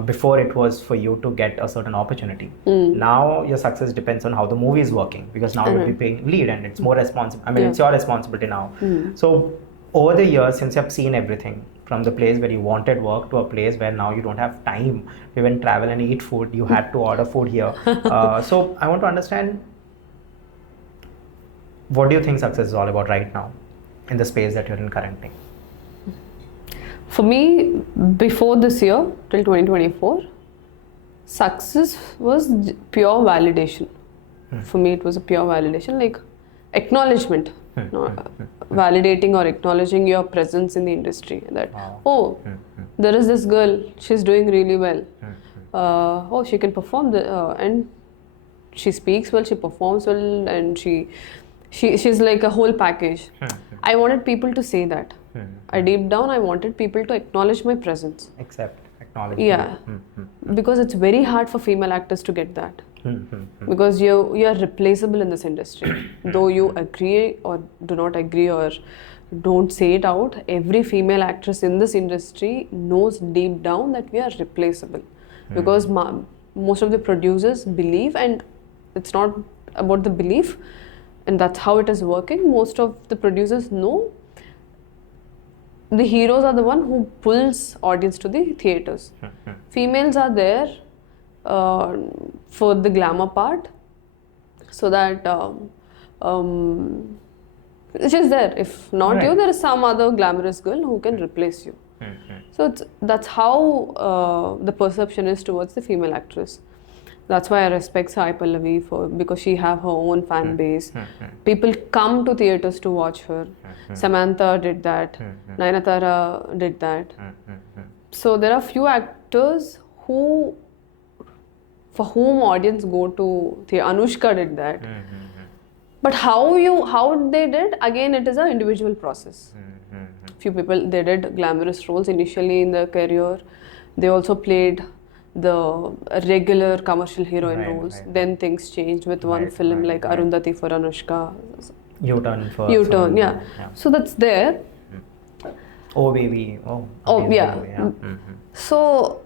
Before it was for you to get a certain opportunity. Now your success depends on how the movie is working, because now you'll be paying lead and it's more responsible. I mean, it's your responsibility now. So over the years, since you have seen everything from the place where you wanted work to a place where now you don't have time to even travel and eat food, you had to order food here. So I want to understand, what do you think success is all about right now in the space that you're in currently? For me, before this year, till 2024, success was pure validation. For me, it was a pure validation, like acknowledgement. Validating or acknowledging your presence in the industry. That, there is this girl, she's doing really well. Oh, she can perform, and she speaks well, she performs well, and she's like a whole package. I wanted people to say that. Deep down, I wanted people to acknowledge my presence. Acknowledge. Yeah. Because it's very hard for female actors to get that. Because you're replaceable in this industry. Though you agree or do not agree or don't say it out, every female actress in this industry knows deep down that we are replaceable. Because most of the producers believe, and it's not about the belief, and that's how it is working. Most of the producers know the heroes are the one who pulls audience to the theaters. Females are there for the glamour part, so that she's there. If not you, there is some other glamorous girl who can replace you. So that's how the perception is towards the female actress. That's why I respect Sai Pallavi because she have her own fan base. People come to theaters to watch her. Samantha did that. Nayanthara did that. So there are few actors for whom audience go to theater. Anushka did that. But how they did, again, it is an individual process. Few people, they did glamorous roles initially in their career. They also played the regular commercial heroine roles. Then things changed with one film like Arundhati for Anushka. U-turn for U-turn, yeah. So that's there. Oh baby. Yeah. So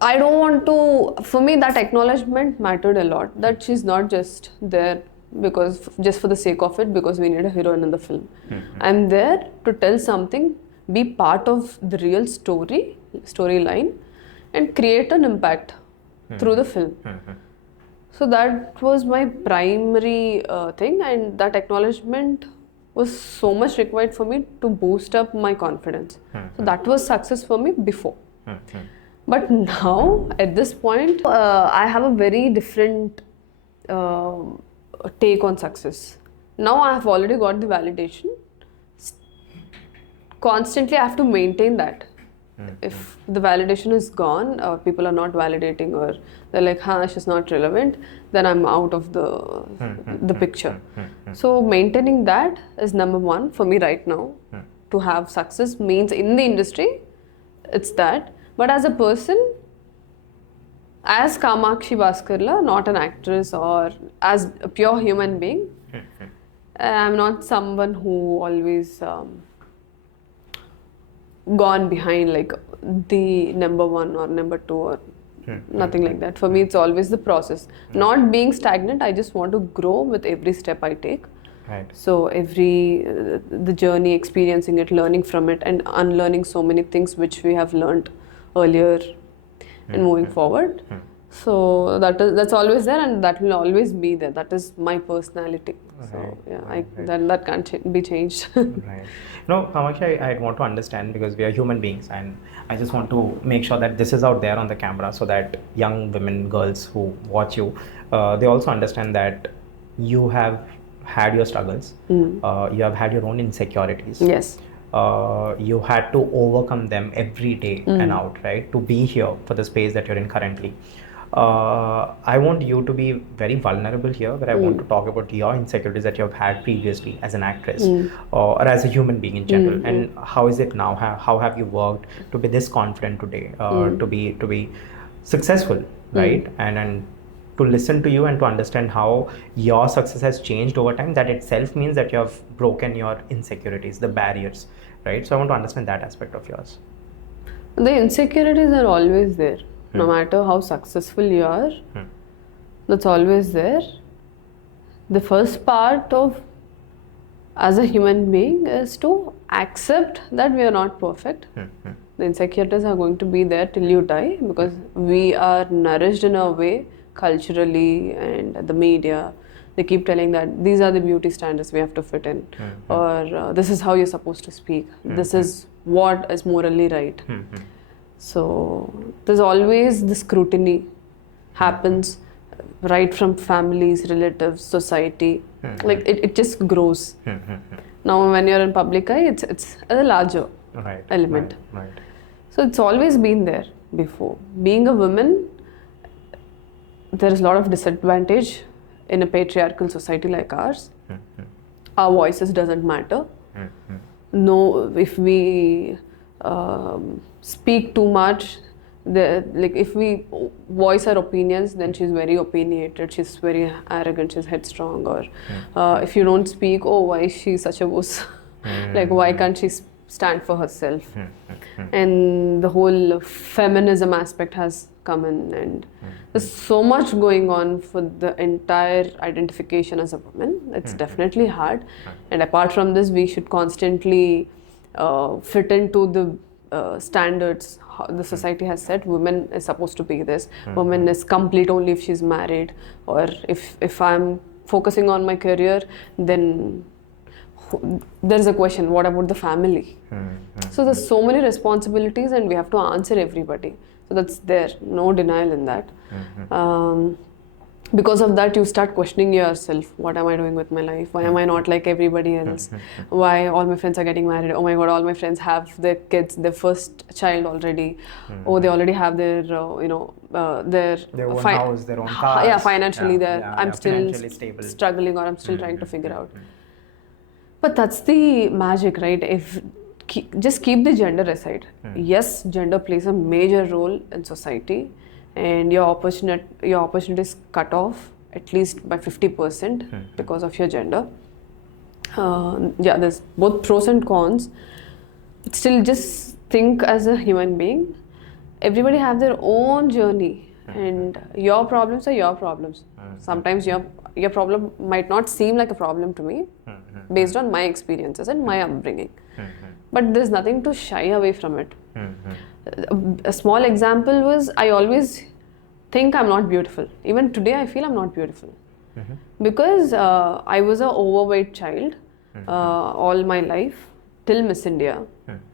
I don't want to, for me that acknowledgement mattered a lot, that she's not just there because just for the sake of it, because we need a heroine in the film. I'm there to tell something, be part of the real storyline, and create an impact through the film. So that was my primary thing, and that acknowledgement was so much required for me to boost up my confidence. So that was success for me before. But now, at this point, I have a very different take on success. Now I have already got the validation. Constantly I have to maintain that. If the validation is gone, or people are not validating, or they're like, she's not relevant, then I'm out of the picture. So maintaining that is number one for me right now. To have success means in the industry, it's that. But as a person, as Kamakshi Bhaskarla, not an actress or as a pure human being, I'm not someone who always gone behind like the number one or number two or nothing like that. For me, it's always the process. Not being stagnant, I just want to grow with every step I take. So the journey, experiencing it, learning from it, and unlearning so many things which we have learned earlier and moving forward. So that's always there, and that will always be there. That is my personality. So yeah, that can't be changed. No, Kamakshi, I want to understand, because we are human beings, and I just want to make sure that this is out there on the camera, so that young women, girls who watch you, they also understand that you have had your struggles, you have had your own insecurities. Yes. You had to overcome them every day and out, right, to be here for the space that you're in currently. I want you to be very vulnerable here, but I want to talk about your insecurities that you have had previously as an actress or as a human being in general, and how is it now? How have you worked to be this confident today, to be successful, right? And to listen to you and to understand how your success has changed over time. That itself means that you have broken your insecurities, the barriers, right? So I want to understand that aspect of yours. The insecurities are always there. No matter how successful you are, that's always there. The first part of as a human being is to accept that we are not perfect. The insecurities are going to be there till you die because we are nourished in a way culturally and the media. They keep telling that these are the beauty standards we have to fit in, or this is how you're supposed to speak. This is what is morally right. So there's always the scrutiny happens right from families, relatives, society. Like it just grows. Now when you're in public eye, it's a larger element. Right. So it's always been there before. Being a woman, there is a lot of disadvantage in a patriarchal society like ours. Our voices doesn't matter. No, if we speak too much, like if we voice our opinions, then she's very opinionated, she's very arrogant, she's headstrong. Or if you don't speak, oh, why is she such a wuss? Like, why can't she stand for herself? And the whole feminism aspect has come in, and there's so much going on for the entire identification as a woman. It's definitely hard. And apart from this, we should constantly fit into the standards the society has set. Women is supposed to be this. Woman is complete only if she's married, or if I'm focusing on my career, then there's a question, what about the family? So there's so many responsibilities and we have to answer everybody. So that's there, no denial in that. Because of that, you start questioning yourself. What am I doing with my life? Why am I not like everybody else? Why all my friends are getting married? Oh my God, all my friends have their kids, their first child already. Oh, they already have their, their own house, their own cars. Yeah, financially, I'm still stable. struggling, or I'm still trying to figure out. But that's the magic, right? Just keep the gender aside. Yes, gender plays a major role in society. And your opportunity is cut off at least by 50% because of your gender. There's both pros and cons. But still, just think as a human being. Everybody have their own journey, and your problems are your problems. Sometimes your problem might not seem like a problem to me, based on my experiences and my upbringing. But there's nothing to shy away from it. A small example was, I always think I'm not beautiful. Even today I feel I'm not beautiful. Because I was an overweight child all my life till Miss India.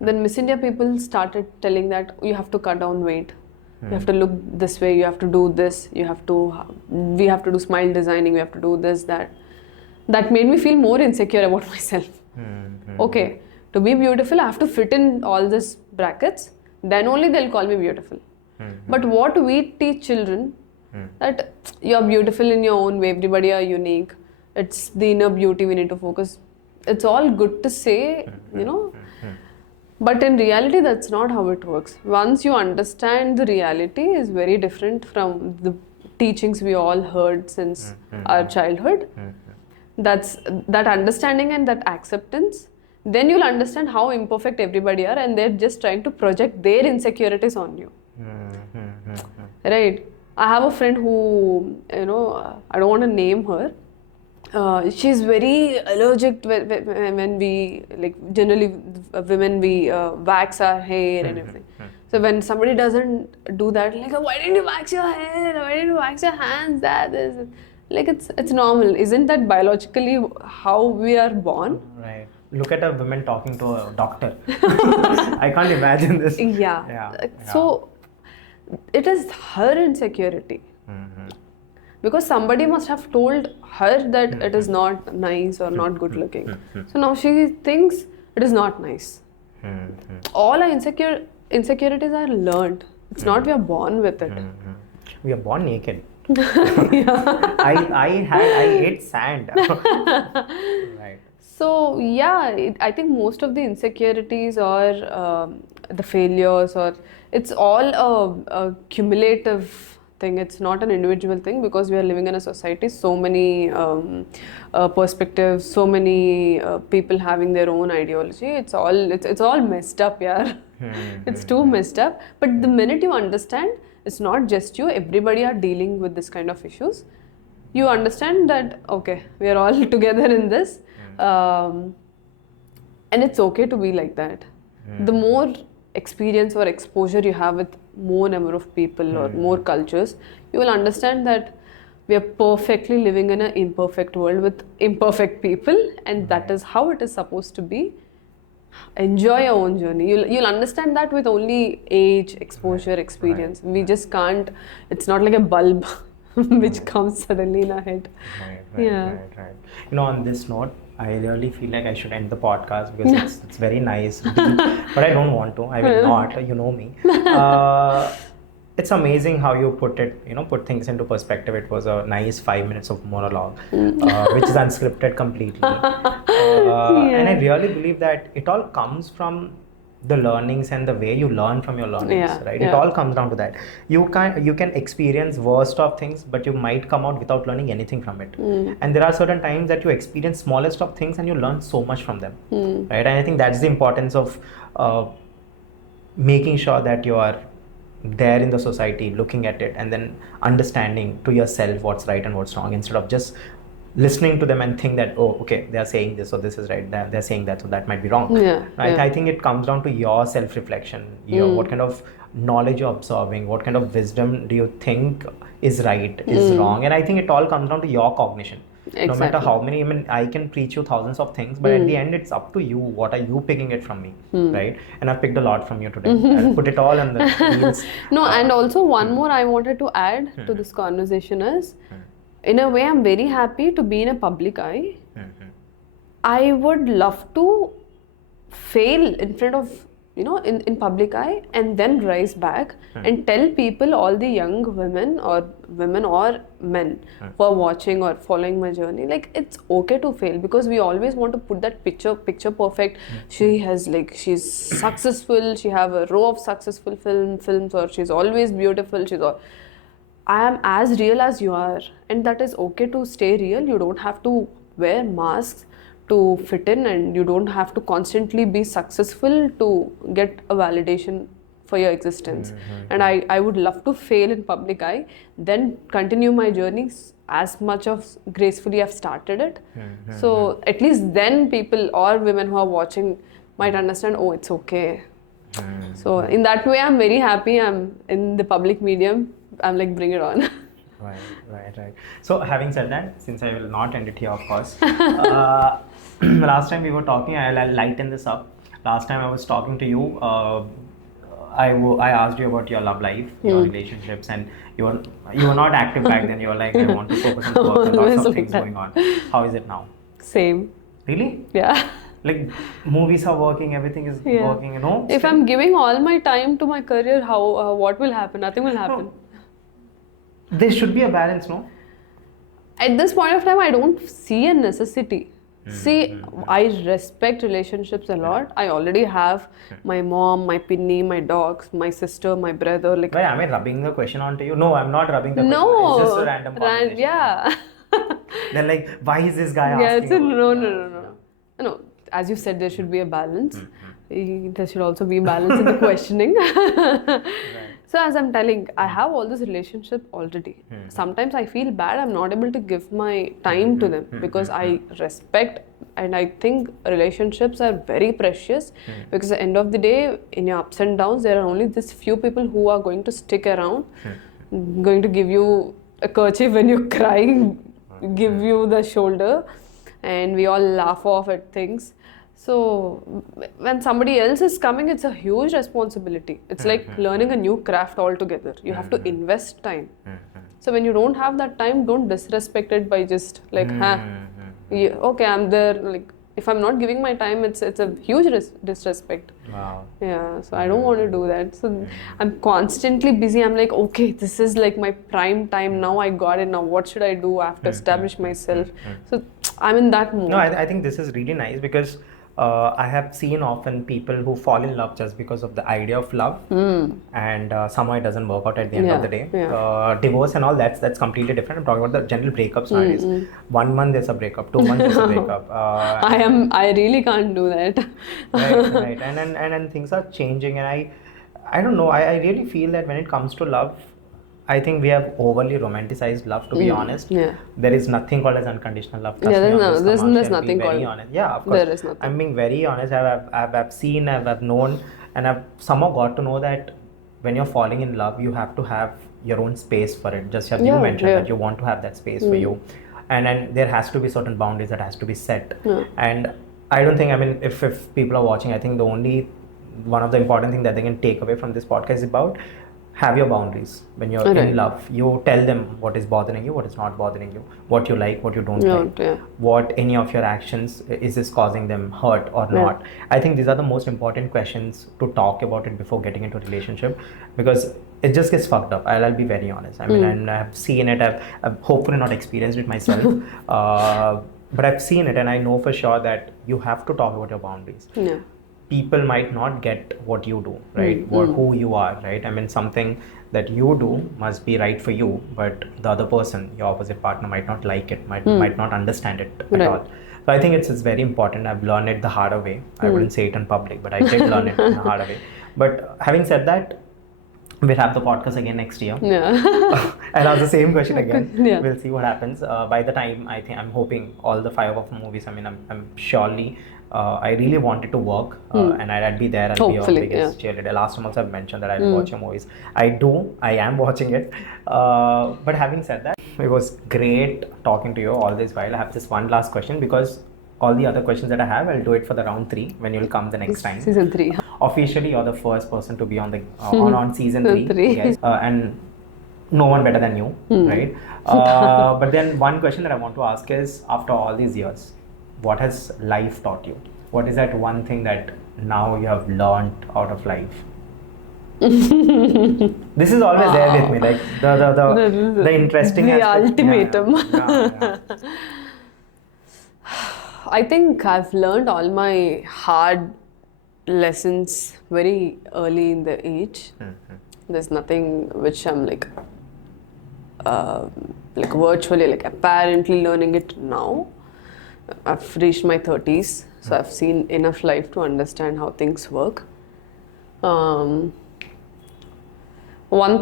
Then Miss India people started telling that you have to cut down weight. You have to look this way, you have to do this, we have to do smile designing, we have to do this, that. That made me feel more insecure about myself. Okay, to be beautiful, I have to fit in all these brackets. Then only they'll call me beautiful. But what we teach children, that you're beautiful in your own way, everybody are unique. It's the inner beauty we need to focus. It's all good to say, but in reality, that's not how it works. Once you understand the reality is very different from the teachings we all heard since our childhood. That's that understanding and that acceptance. Then you'll understand how imperfect everybody are, and they're just trying to project their insecurities on you. Right? I have a friend who, I don't want to name her. She's very allergic when we, generally women, we wax our hair and everything. So when somebody doesn't do that, why didn't you wax your hair? Why didn't you wax your hands? It's normal. Isn't that biologically how we are born? Right. Look at a woman talking to a doctor. I can't imagine this. So it is her insecurity. Because somebody must have told her that it is not nice or not good looking. So now she thinks it is not nice. All our insecurities are learned. It's not we are born with it. We are born naked. I ate sand. Right. So I think most of the insecurities or the failures, or it's all a cumulative thing. It's not an individual thing because we are living in a society. So many perspectives, so many people having their own ideology. It's all messed up, yeah. It's too messed up. But the minute you understand, it's not just you. Everybody are dealing with this kind of issues. You understand that okay, we are all together in this, and it's okay to be like that. The more experience or exposure you have with more number of people or more cultures, you will understand that we are perfectly living in an imperfect world with imperfect people, and that is how it is supposed to be. Enjoy your own journey. You'll understand that with only age, exposure, experience. We just can't. It's not like a bulb which comes suddenly in our head. Right. On this note, I really feel like I should end the podcast because it's very nice, deep, but I don't want to. I will not. You know me. It's amazing how you put things into perspective. It was a nice 5 minutes of monologue, which is unscripted completely. And I really believe that it all comes from the learnings and the way you learn from your learnings, right? It all comes down to that. You can experience worst of things, but you might come out without learning anything from it. And there are certain times that you experience smallest of things and you learn so much from them, right? And I think that's the importance of making sure that you are there in the society, looking at it and then understanding to yourself what's right and what's wrong, instead of just listening to them and think that, oh, okay, they are saying this, so this is right, they're saying that, so that might be wrong. I think it comes down to your self-reflection, what kind of knowledge you're absorbing, what kind of wisdom do you think is right, is wrong. And I think it all comes down to your cognition. No matter how many, I can preach you thousands of things, but at the end it's up to you. What are you picking it from me, right? And I've picked a lot from you today. I'll put it all in the reels. No, and also one more I wanted to add to this conversation is, in a way, I'm very happy to be in a public eye. I would love to fail in front of, in public eye and then rise back and tell people, all the young women or men who are watching or following my journey, like, it's okay to fail, because we always want to put that picture perfect. She's successful, she have a row of successful films, or she's always beautiful, I am as real as you are, and that is okay to stay real. You don't have to wear masks to fit in, and you don't have to constantly be successful to get a validation for your existence. And I would love to fail in public eye, then continue my journey as much of gracefully I've started it. So at least then people or women who are watching might understand, oh, it's okay. So in that way, I'm very happy I'm in the public medium. I'm like, bring it on. Right. So having said that, since I will not end it here, of course, last time we were talking, I'll lighten this up. Last time I was talking to you, I asked you about your love life, your relationships, and you were not active back then. You were like, I want to focus on work and lots of things going on. How is it now? Same. Really? Yeah. Like, movies are working, everything is working, If I'm giving all my time to my career, what will happen? Nothing will happen. There should be a balance, no? At this point of time, I don't see a necessity. See, I respect relationships a lot. I already have my mom, my pinny, my dogs, my sister, my brother. Like, wait, am I rubbing the question onto you? No, I'm not rubbing the question. No. It's just a random conversation. Yeah. They're like, why is this guy asking? No. As you said, there should be a balance. There should also be balance in the questioning. So as I'm telling, I have all this relationship already. Sometimes I feel bad I'm not able to give my time to them, because I respect and I think relationships are very precious, because at the end of the day, in your ups and downs, there are only this few people who are going to stick around, going to give you a kerchief when you're crying, give you the shoulder, and we all laugh off at things. So when somebody else is coming, it's a huge responsibility. It's like learning a new craft altogether. You have to invest time. So when you don't have that time, don't disrespect it by just like, okay, I'm there. Like, if I'm not giving my time, it's a huge disrespect. Wow. Yeah, so I don't want to do that. So I'm constantly busy. I'm like, okay, this is like my prime time. Now I got it. Now what should I do? I have to establish myself. So I'm in that mode. No, I think this is really nice, because I have seen often people who fall in love just because of the idea of love, and somehow it doesn't work out at the end of the day. Divorce and all, that's completely different. I'm talking about the general breakups nowadays. 1 month there's a breakup, 2 months there's a breakup. I really can't do that. Right, and things are changing, and I don't know. I really feel that when it comes to love, I think we have overly romanticized love, to be honest. Yeah. There is nothing called as unconditional love. Yeah, Trust me on this, Kamakshi, there's I'm nothing being very called. honest. Yeah, of course. There is nothing. I'm being very honest. I've seen, I've known, and I've somehow got to know that when you're falling in love, you have to have your own space for it. Just as you mentioned that you want to have that space for you, and then there has to be certain boundaries that has to be set. And I don't think, I mean, if people are watching, I think the only one of the important things that they can take away from this podcast is about have your boundaries. When you're in love, you tell them what is bothering you, what is not bothering you, what you like, what you don't like, what any of your actions is this causing them hurt or not. I think these are the most important questions to talk about it before getting into a relationship, because it just gets fucked up. I'll be very honest. I mean, and I've seen it. I've hopefully not experienced it myself, but I've seen it, and I know for sure that you have to talk about your boundaries. People might not get what you do, right? Who you are, right? I mean, something that you do must be right for you, but the other person, your opposite partner, might not like it, might not understand it at all. So I think it's very important. I've learned it the harder way. I wouldn't say it in public, but I did learn it in the harder way. But having said that, we'll have the podcast again next year. I'll ask the same question again. We'll see what happens. By the time, I'm hoping all the 5 of the movies, I mean, I'm surely, I really wanted to work, and I'd be there. I'll be your biggest cheerleader. Last time also I've mentioned that I'll watch your movies. I am watching it. But having said that, it was great talking to you all this while. I have just one last question, because all the other questions that I have, I'll do it for the round 3 when you'll come the next time. Season 3. Officially, you're the first person to be on the on season 3. Yes. And no one better than you, right? But then one question that I want to ask is, after all these years, what has life taught you? What is that one thing that now you have learned out of life? This is always there with me, like the interesting the aspect. ultimatum. Yeah. I think I've learned all my hard lessons very early in the age. There's nothing which I'm like virtually, like apparently learning it now. I've reached my 30s, so I've seen enough life to understand how things work. One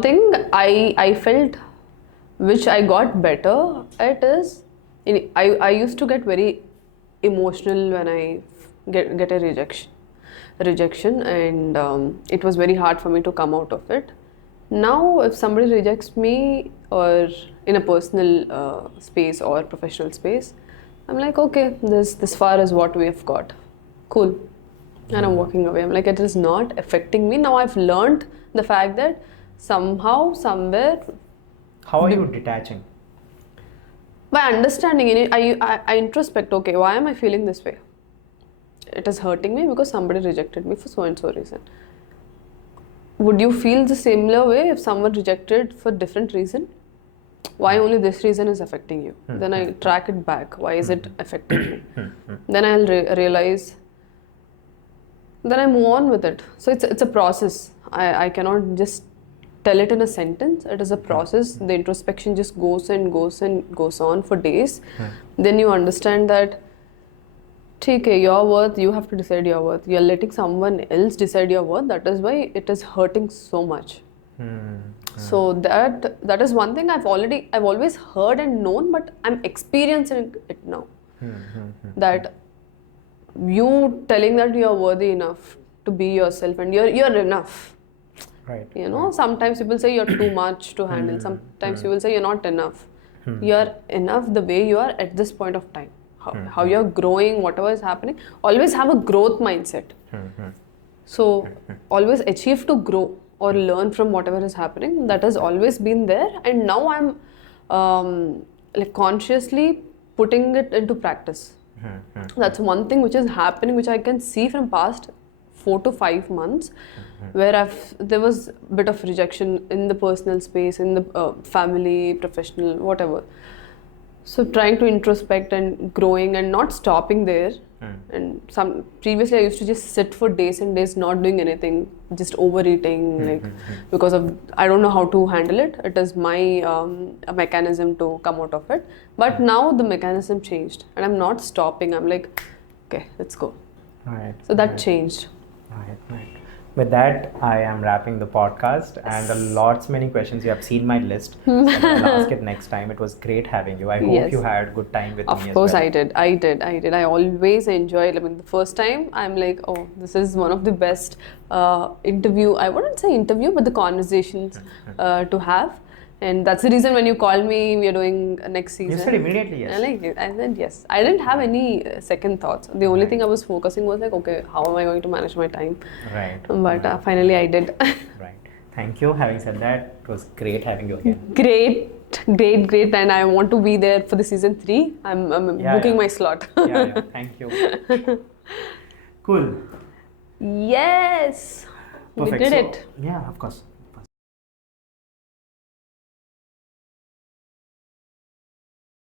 thing I felt which I got better at is, I used to get very emotional when I get a rejection, and it was very hard for me to come out of it. Now, if somebody rejects me, or in a personal space or professional space, I'm like, okay, this far is what we have got. Cool. And I'm walking away. I'm like, it is not affecting me. Now I've learned the fact that somehow, somewhere... How are you detaching? By understanding it, I introspect, okay, why am I feeling this way? It is hurting me because somebody rejected me for so and so reason. Would you feel the similar way if someone rejected for different reason? Why only this reason is affecting you? Then I track it back. Why is it affecting me? Then I'll realize. Then I move on with it. So it's a process. I cannot just tell it in a sentence. It is a process. The introspection just goes and goes and goes on for days. Then you understand that, okay, your worth, you have to decide your worth. You're letting someone else decide your worth. That is why it is hurting so much. So that is one thing I've always heard and known, but I'm experiencing it now. That you telling that you're worthy enough to be yourself and you're enough. Right. You know, sometimes people say you're too much to handle. Sometimes people say you're not enough. You're enough the way you are at this point of time. How you're growing, whatever is happening, always have a growth mindset. So always achieve to grow or learn from whatever is happening. That has always been there, and now I'm consciously putting it into practice. That's one thing which is happening, which I can see from past 4 to 5 months, where there was a bit of rejection in the personal space, in the family, professional, whatever. So trying to introspect and growing and not stopping there, And previously I used to just sit for days and days not doing anything, just overeating, like because of I don't know how to handle it. It is my a mechanism to come out of it. But now the mechanism changed, and I'm not stopping. I'm like, okay, let's go. Right. So that changed. Right. With that, I am wrapping the podcast, and lots many questions. You have seen my list. So I'll ask it next time. It was great having you. I hope you had good time with me as well. Of course, I did. I always enjoy. I mean, the first time I'm like, oh, this is one of the best interview. I wouldn't say interview, but the conversations to have. And that's the reason when you called me, we are doing next season. You said immediately yes. I said yes. I didn't have any second thoughts. The only thing I was focusing was like, okay, how am I going to manage my time? Right. But finally I did. Right. Thank you. Having said that, it was great having you again. Great. And I want to be there for the season 3. I'm booking my slot. Yeah. Thank you. Cool. Yes. Perfect. We did it. Yeah, of course.